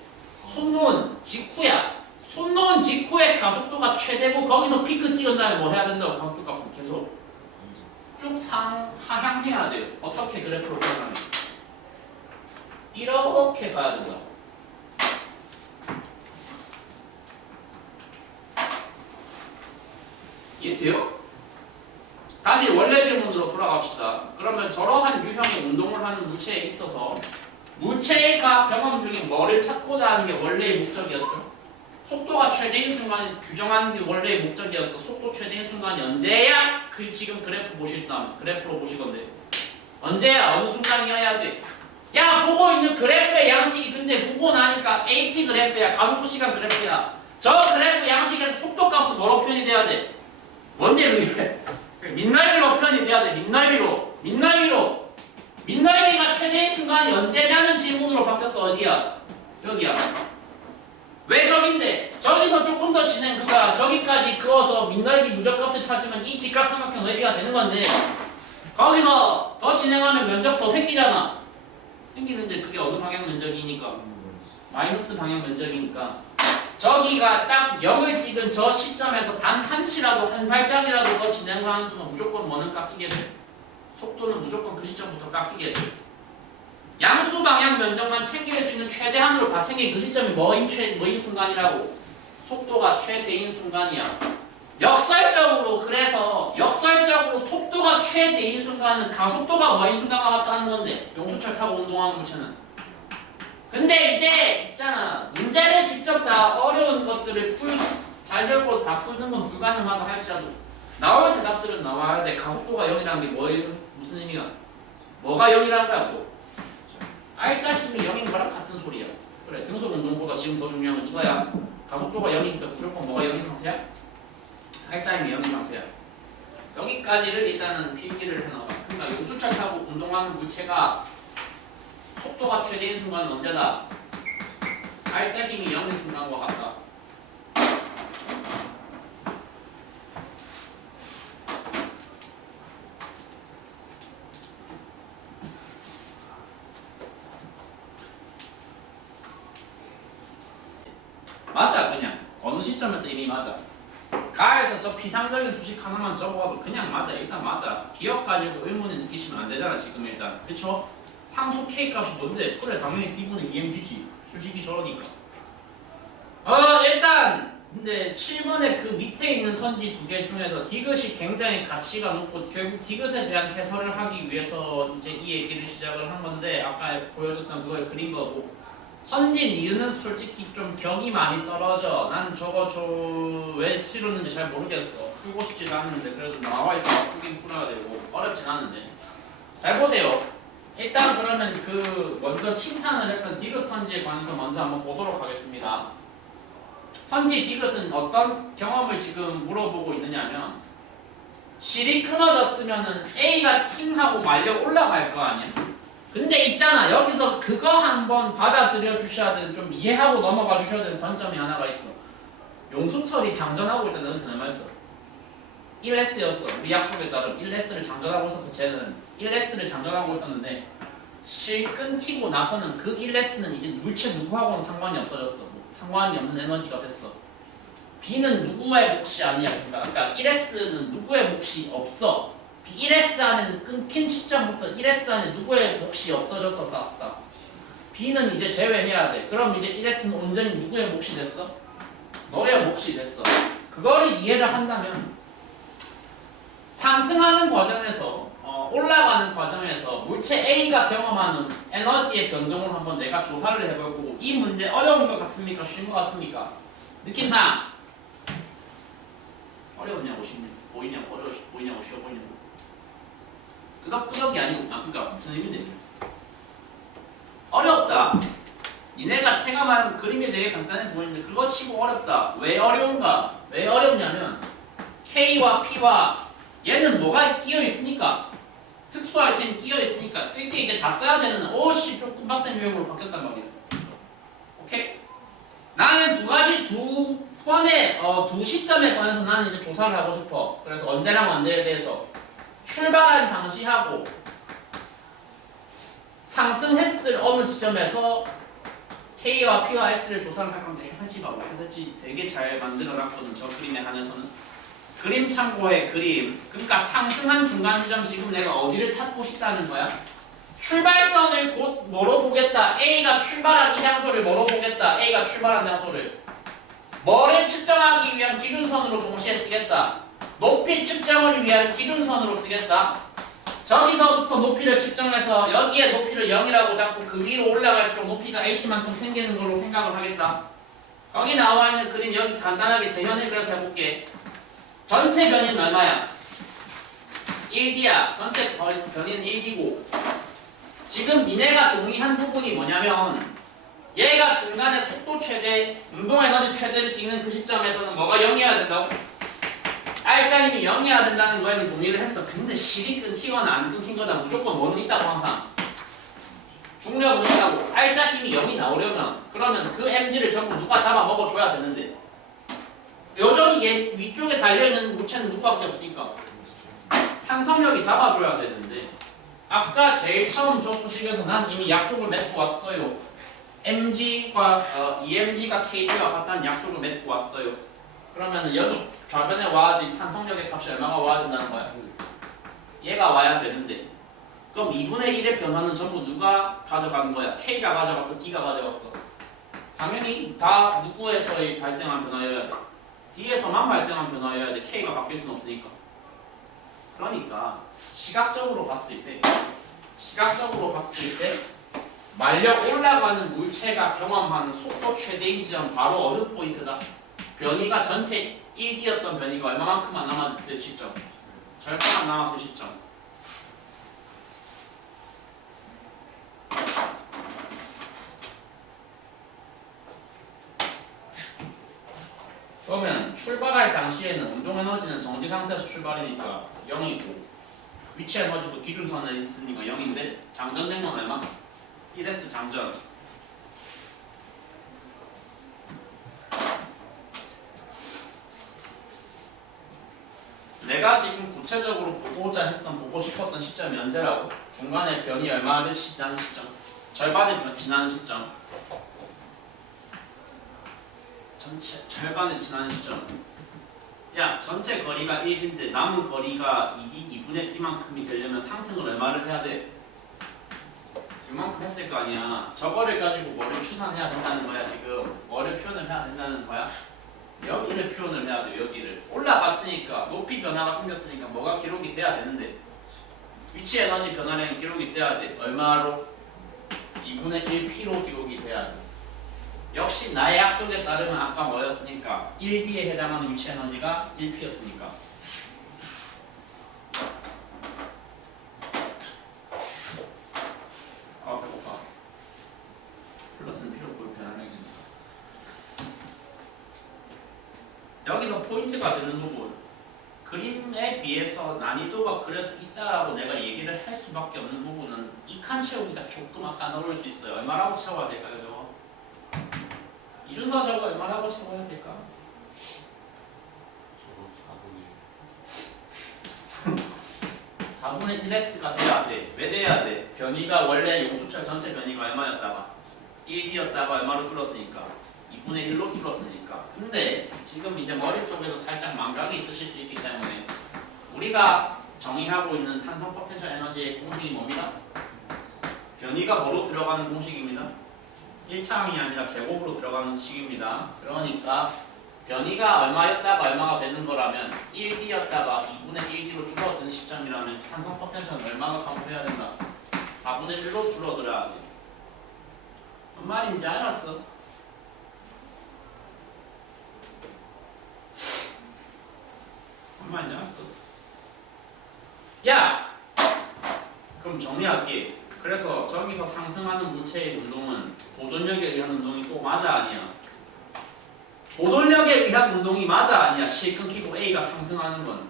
손 놓은 직후야. 손 놓은 직후에 가속도가 최대고 거기서 피크 찍은 다음에 뭐 해야 된다고? 가속도 값은 계속 쭉 하향해야 돼요. 어떻게 그래프로 표현하면? 이렇게 가야 된다. 이해돼요? 다시 원래 질문으로 돌아갑시다. 그러면 저러한 유형의 운동을 하는 물체에 있어서 물체가 경험 중에 뭐를 찾고자 하는 게 원래의 목적이었죠? 속도가 최대인 순간을 규정하는 게 원래의 목적이었어. 속도 최대인 순간이 언제야? 그 지금 그래프 보시다면 그래프로 보실 건데 언제야? 어느 순간이어야 돼? 야 보고 있는 그래프의 양식이 근데 보고 나니까 AT 그래프야. 가속도 시간 그래프야. 저 그래프 양식에서 속도 값은 뭐로 표현이 돼야 돼? 뭔데 그게? 민날비로 표현이 돼야 돼. 민날비가 최대인 순간이 언제냐는 질문으로 바뀌었어. 어디야? 여기야. 왜 저긴데? 저기서 조금 더 진행 그거야. 저기까지 그어서 민날비 누적값을 찾으면 이 직각삼각형 넓이가 되는 건데 거기서 더 진행하면 면적 더 생기잖아. 생기는데 그게 어느 방향 면적이니까? 마이너스 방향 면적이니까 저기가 딱 0을 찍은 저 시점에서 단 한 치라도 한 발짝이라도 더 진행을 하는 순간 무조건 뭐는 깎이게 돼. 속도는 무조건 그 시점부터 깎이게 돼. 양수 방향 면적만 챙길 수 있는 최대한으로 다 챙긴 그 시점이 뭐인 순간이라고? 속도가 최대인 순간이야. 역설적으로 속도가 최대인 순간은 가속도가 뭐인 순간과 같다는 건데 용수철 타고 운동하는 물체는. 근데 이제 있잖아. 문제를 직접 다 어려운 것들을 잘 배워서 다 푸는 건 불가능하다 할지라도 나올 대답들은 나와야 돼. 가속도가 0이라는 게 무슨 의미가? 뭐가 0이라는 거야? 또. 알짜 힘이 0인 거랑 같은 소리야. 그래, 등속 운동보다 지금 더 중요한 건 이거야. 가속도가 0이니까 무조건 뭐가 0인 상태야? 알짜 힘이 0인 상태야. 여기까지를 일단은 필기를 해놔봐. 그러니까 용수철 타고 운동하는 물체가 속도가 최대인 순간은 언제다? 알짜 힘이 0인 순간과 같다. 맞아. 그냥 어느 시점에서 이미 맞아. 가에서 저 비상적인 수식 하나만 적어봐도 그냥 맞아. 일단 맞아. 기억 가지고 의문을 느끼시면 안 되잖아 지금 일단. 그쵸? 상수 K값이 뭔데? 그래 당연히 D분의 EMG지. 수식이 저러니까. 일단 근데 7번의 그 밑에 있는 선지 두 개 중에서 디귿이 굉장히 가치가 높고 결국 디귿에 대한 해설을 하기 위해서 이제 이 얘기를 시작을 한 건데 아까 보여줬던 그걸 그린 거고 선진 이유는 솔직히 좀 격이 많이 떨어져. 난 저거 왜 치렀는지 잘 모르겠어. 풀고 싶지도 않는데 그래도 나와있어. 풀긴 풀어야 되고 어렵진 않은데 잘 보세요. 일단 그러면 그 먼저 칭찬을 했던 디귿 선지에 관해서 먼저 한번 보도록 하겠습니다. 선지 디귿은 어떤 경험을 지금 물어보고 있느냐면 실이 끊어졌으면은 A가 팅하고 말려 올라갈 거 아니야? 근데 있잖아 여기서 그거 한번 받아들여 주셔야 되는 좀 이해하고 넘어가 주셔야 되는 관점이 하나가 있어. 용수철이 장전하고 있다 너는 얼마였어? 1S였어. 우리 약속에 따른 1S를 장전하고 있어서 쟤는 1S를 장전하고 있었는데 실 끊기고 나서는 그 1S는 이제 물체 누구하고는 상관이 없어졌어. 상관이 없는 에너지가 됐어. B는 누구의 몫이 아니야. 그러니까 1S는 누구의 몫이 없어. 1S 안에는 끊긴 시점부터 1S 안에 누구의 몫이 없어졌었다. B는 이제 제외해야 돼. 그럼 이제 1S는 온전히 누구의 몫이 됐어? 너의 몫이 됐어. 그거를 이해를 한다면 상승하는 과정에서 올라가는 과정에서 물체 A가 경험하는 에너지의 변동을 한번 내가 조사를 해보고 이 문제 어려운 것 같습니까? 쉬운 것 같습니까? 느낌상 어려웠냐고 보이냐고 보이냐고 쉬워 보이냐고 끄덕끄덕이 아니고 그러니까 무슨 의미인데 어렵다. 니네가 체감한 그림이 되게 간단해 보이는데 그거 치고 어렵다. 왜 어려운가? 왜 어렵냐면 K와 P와 얘는 뭐가 끼어 있으니까 특수 아이템이 끼어 있으니까 쓸 때 이제 다 써야 되는 오씨 조금 빡센 유형으로 바뀌었단 말이야. 오케이? 나는 두 번의 두 시점에 관해서 나는 이제 조사를 하고 싶어. 그래서 언제랑 언제에 대해서 출발한 당시하고 상승했을 어느 지점에서 K와 P와 S를 조사를 할 건데 해설지 봐봐. 해설지 되게 잘 만들어놨거든. 저 그림에 한해서는. 그림 참고해. 그림. 그러니까 상승한 중간 지점 지금 내가 어디를 찾고 싶다는 거야? 출발선을 곧 뭐로 보겠다. A가 출발한 이 장소를 뭐로 보겠다. A가 출발한 장소를 뭐를 측정하기 위한 기준선으로 동시에 쓰겠다. 높이 측정을 위한 기준선으로 쓰겠다. 저기서부터 높이를 측정해서 여기에 높이를 0이라고 잡고 그 위로 올라갈수록 높이가 h만큼 생기는 걸로 생각을 하겠다. 여기 나와 있는 그림 여기 간단하게 재현을 그려서 해볼게. 전체 변이는 얼마야? 1D야. 전체 변이는 1D고 지금 니네가 동의한 부분이 뭐냐면 얘가 중간에 속도 최대, 운동 에너지 최대를 찍는 그 시점에서는 뭐가 0이어야 된다고? 알짜 힘이 0이어야 된다는 거에는 동의를 했어. 근데 실이 끊기거나 안 끊긴 거다 무조건 뭐는 있다고 항상. 중력은 있다고. 알짜 힘이 0이 나오려면 그러면 그 mg를 전부 누가 잡아 먹어줘야 되는데 여전히 얘 위쪽에 달려있는 물체는 누구밖에 없으니까 탄성력이 잡아줘야 되는데 아까 제일 처음 저 수식에서 난 이미 약속을 맺고 왔어요. mg가 emg가 kg가 같다는 약속을 맺고 왔어요. 그러면 여기 좌변에 와야 돼. 탄성력의 값이 얼마가 와야 된다는 거야? 얘가 와야 되는데 그럼 2분의 1의 변화는 전부 누가 가져가는 거야? K가 가져갔어? D가 가져갔어? 당연히 다 누구에서의 발생한 변화여야 돼. D에서만 발생한 변화여야 돼. K가 바뀔 수는 없으니까. 그러니까 시각적으로 봤을 때 말려 올라가는 물체가 경험하는 속도 최대인 지점 바로 어느 포인트다? 변이가 전체 1D였던 변이가 얼마만큼 안 남았을 시점? 절반 안 남았을 시점. 그러면 출발할 당시에는 운동 에너지는 정지 상태에서 출발이니까 0이고 위치 에너지도 기준선에 있으니까 0인데 장전된 건 얼마? 1S 장전. 내가 지금 구체적으로 보고 싶었던 시점이 언제라고? 중간에 변이 얼마를 지나는 시점? 절반의 지나는 시점. 전체 절반의 지나는 시점. 야, 전체 거리가 1인데 남은 거리가 2분의 D만큼이 되려면 상승을 얼마를 해야 돼? 이만큼 했을 거 아니야. 저거를 가지고 뭐를 추산해야 된다는 거야 지금. 뭐를 표현을 해야 된다는 거야? 여기를 표현을 해야 돼. 여기를 올라갔으니까 높이 변화가 생겼으니까 뭐가 기록이 돼야 되는데 위치 에너지 변화량이 기록이 돼야 돼. 얼마로? 2분의 1P로 기록이 돼야 돼. 역시 나의 약속에 따르면 아까 뭐였으니까 1D에 해당하는 위치 에너지가 1P였으니까 여기서 포인트가 되는 부분. 그림에 비해서 난이도가 그래도 있다라고 내가 얘기를 할 수밖에 없는 부분은 이 칸 채우기가 조금 아까 어려울 수 있어요. 얼마라고 채워야 될까요, 저거? 이준서 저거 얼마라고 채워야 될까? 저거 4분의 1S가 돼야 돼. 왜 돼야 돼? 변이가 원래 용수철 전체 변이가 얼마였다가 1D였다가 얼마로 줄었으니까 2분의 1로 줄었으니까. 근데 지금 이제 머릿속에서 살짝 망각이 있으실 수 있기 때문에 우리가 정의하고 있는 탄성 포텐셜 에너지의 공식이 뭡니다? 변이가 뭐로 들어가는 공식입니다. 1차항이 아니라 제곱으로 들어가는 식입니다. 그러니까 변이가 얼마였다가 얼마가 되는 거라면 1D였다가 2분의 1D로 줄어든 시점이라면 탄성 포텐셜은 얼마가 감소해야 된다? 4분의 1로 줄어들어야 돼. 뭔 말인지 알았어? 뭔 말인지 알았어? 야! 그럼 정리할게. 그래서 저기서 상승하는 물체의 운동은 보존력에 의한 운동이 또 맞아 아니야? 보존력에 의한 운동이 맞아 아니야? 실 끊기고 A가 상승하는 건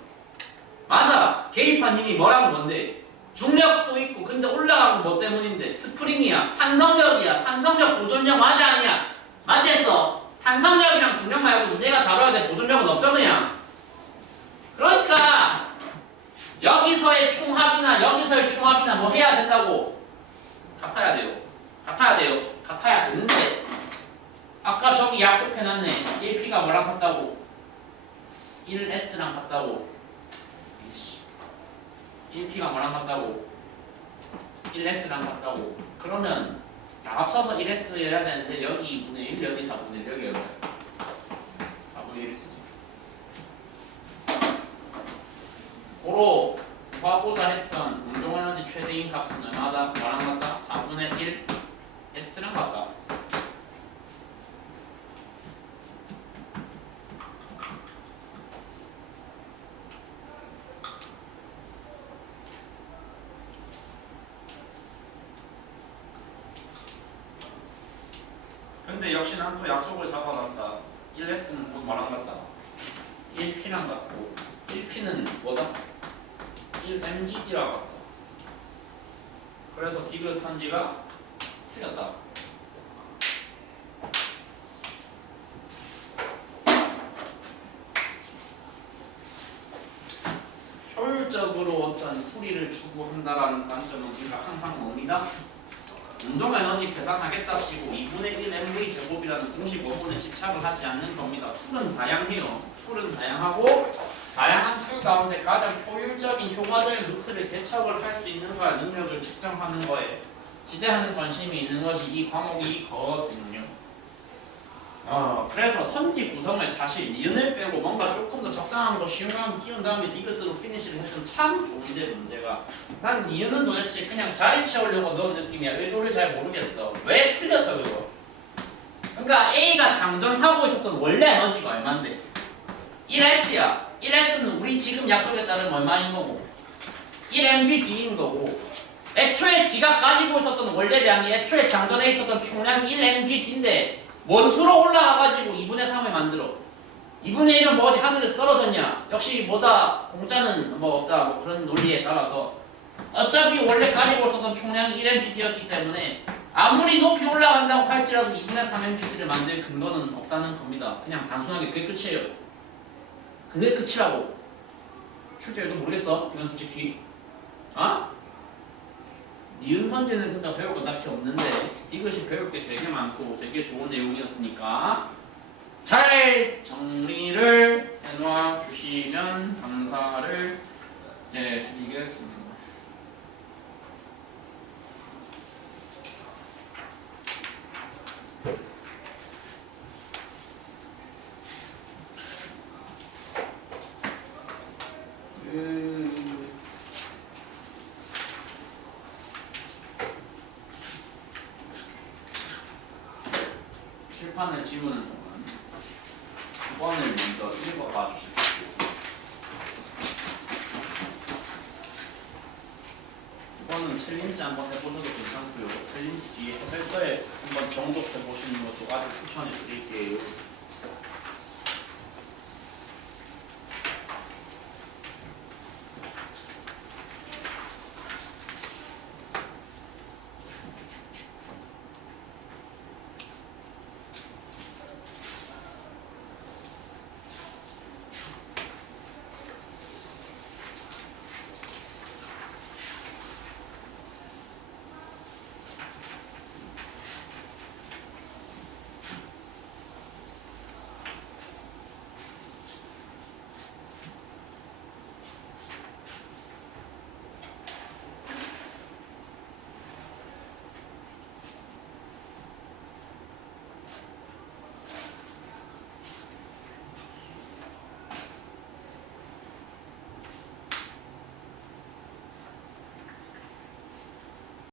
맞아. 개입한 힘이 뭐랑 뭔데? 중력도 있고 근데 올라간 건 뭐 때문인데? 스프링이야. 탄성력이야. 탄성력 보존력 맞아 아니야? 맞겠어. 탄성력이랑 중력 말고 니네가 다뤄야 될 보존력은 없어 그냥. 그러니까 여기서의 총합이나 여기서의 총합이나 뭐 해야 된다고? 같아야 돼요. 같아야 돼요. 같아야 되는데 아까 저기 약속해놨네. 1P가 뭐랑 같다고? 1S랑 같다고. 1P가 뭐랑 같다고? 1S랑 같다고. 그러면 다 합쳐서 1S 해야 되는데 여기 2분의 1, 여기 4분의 1, 여기 얼마야? 4분의 1 쓰지. 고로 구하고자 했던 운동에너지 최대인 값은 얼마다? 뭐랑 같다? 4분의 1 S랑 같다. 근데 역시 난 또 약속을 잡아놨다. 1S는 곧 뭐랑 같다? 1P랑 같고 1P는 뭐다? 1mgd라고 같다. 그래서 디귿 선지가 틀렸다. 효율적으로 어떤 풀이를 추구한다라는 관점은 우리가 항상 뭡니다? 운동 에너지 계산하겠답시고 2분의 1 mv 제곱이라는 공식 원본에 집착을 하지 않는 겁니다. 툴은 다양해요. 툴은 다양하고 다양한 툴 가운데 가장 효율적인 효과적인 루트를 개척을 할 수 있는 거야. 능력을 측정하는 거에 지대한 관심이 있는 것이 이 과목이거든요. 그래서 선지 구성을 사실 니은을 빼고 뭔가 조금 더 적당한 거 쉬운 거 끼운 다음에 디귿으로 피니시를 했으면 참 좋은데 문제가 난 니은은 도대체 그냥 자리 채우려고 넣은 느낌이야. 의도를 잘 모르겠어. 왜 틀렸어 그거? 그러니까 A가 장전하고 있었던 원래 에너지가 얼마인데? 1S야. 1S는 우리 지금 약속에 따르면 얼마인 거고 1mgd인 거고 애초에 지가 가지고 있었던 원래량이 애초에 장전해 있었던 총량이 1mgd인데 원수로 올라가가지고 2분의 3을 만들어. 2분의 1은 뭐 어디 하늘에서 떨어졌냐? 역시 뭐다 공짜는 뭐 없다 뭐 그런 논리에 따라서 어차피 원래 가지고 있었던 총량이 1mgd였기 때문에 아무리 높이 올라간다고 할지라도 2분의 3mgd를 만들 근거는 없다는 겁니다. 그냥 단순하게 그게 끝이에요. 그게 끝이라고. 출제도 모르겠어. 이건 솔직히. 니은 선지는 그러니까 배울 거 딱히 없는데 디귿이 배울 게 되게 많고 되게 좋은 내용이었으니까 잘 정리를 해놓아 주시면 감사를 드리겠습니다. 실판을 지우는 동안 2번을 먼저 읽어봐 주십시오. 2번은 챌린지 한번 해보셔도 괜찮고요. 챌린지 뒤에 해설서에 한번 정독해 보시는 것도 아주 추천해 드릴게요.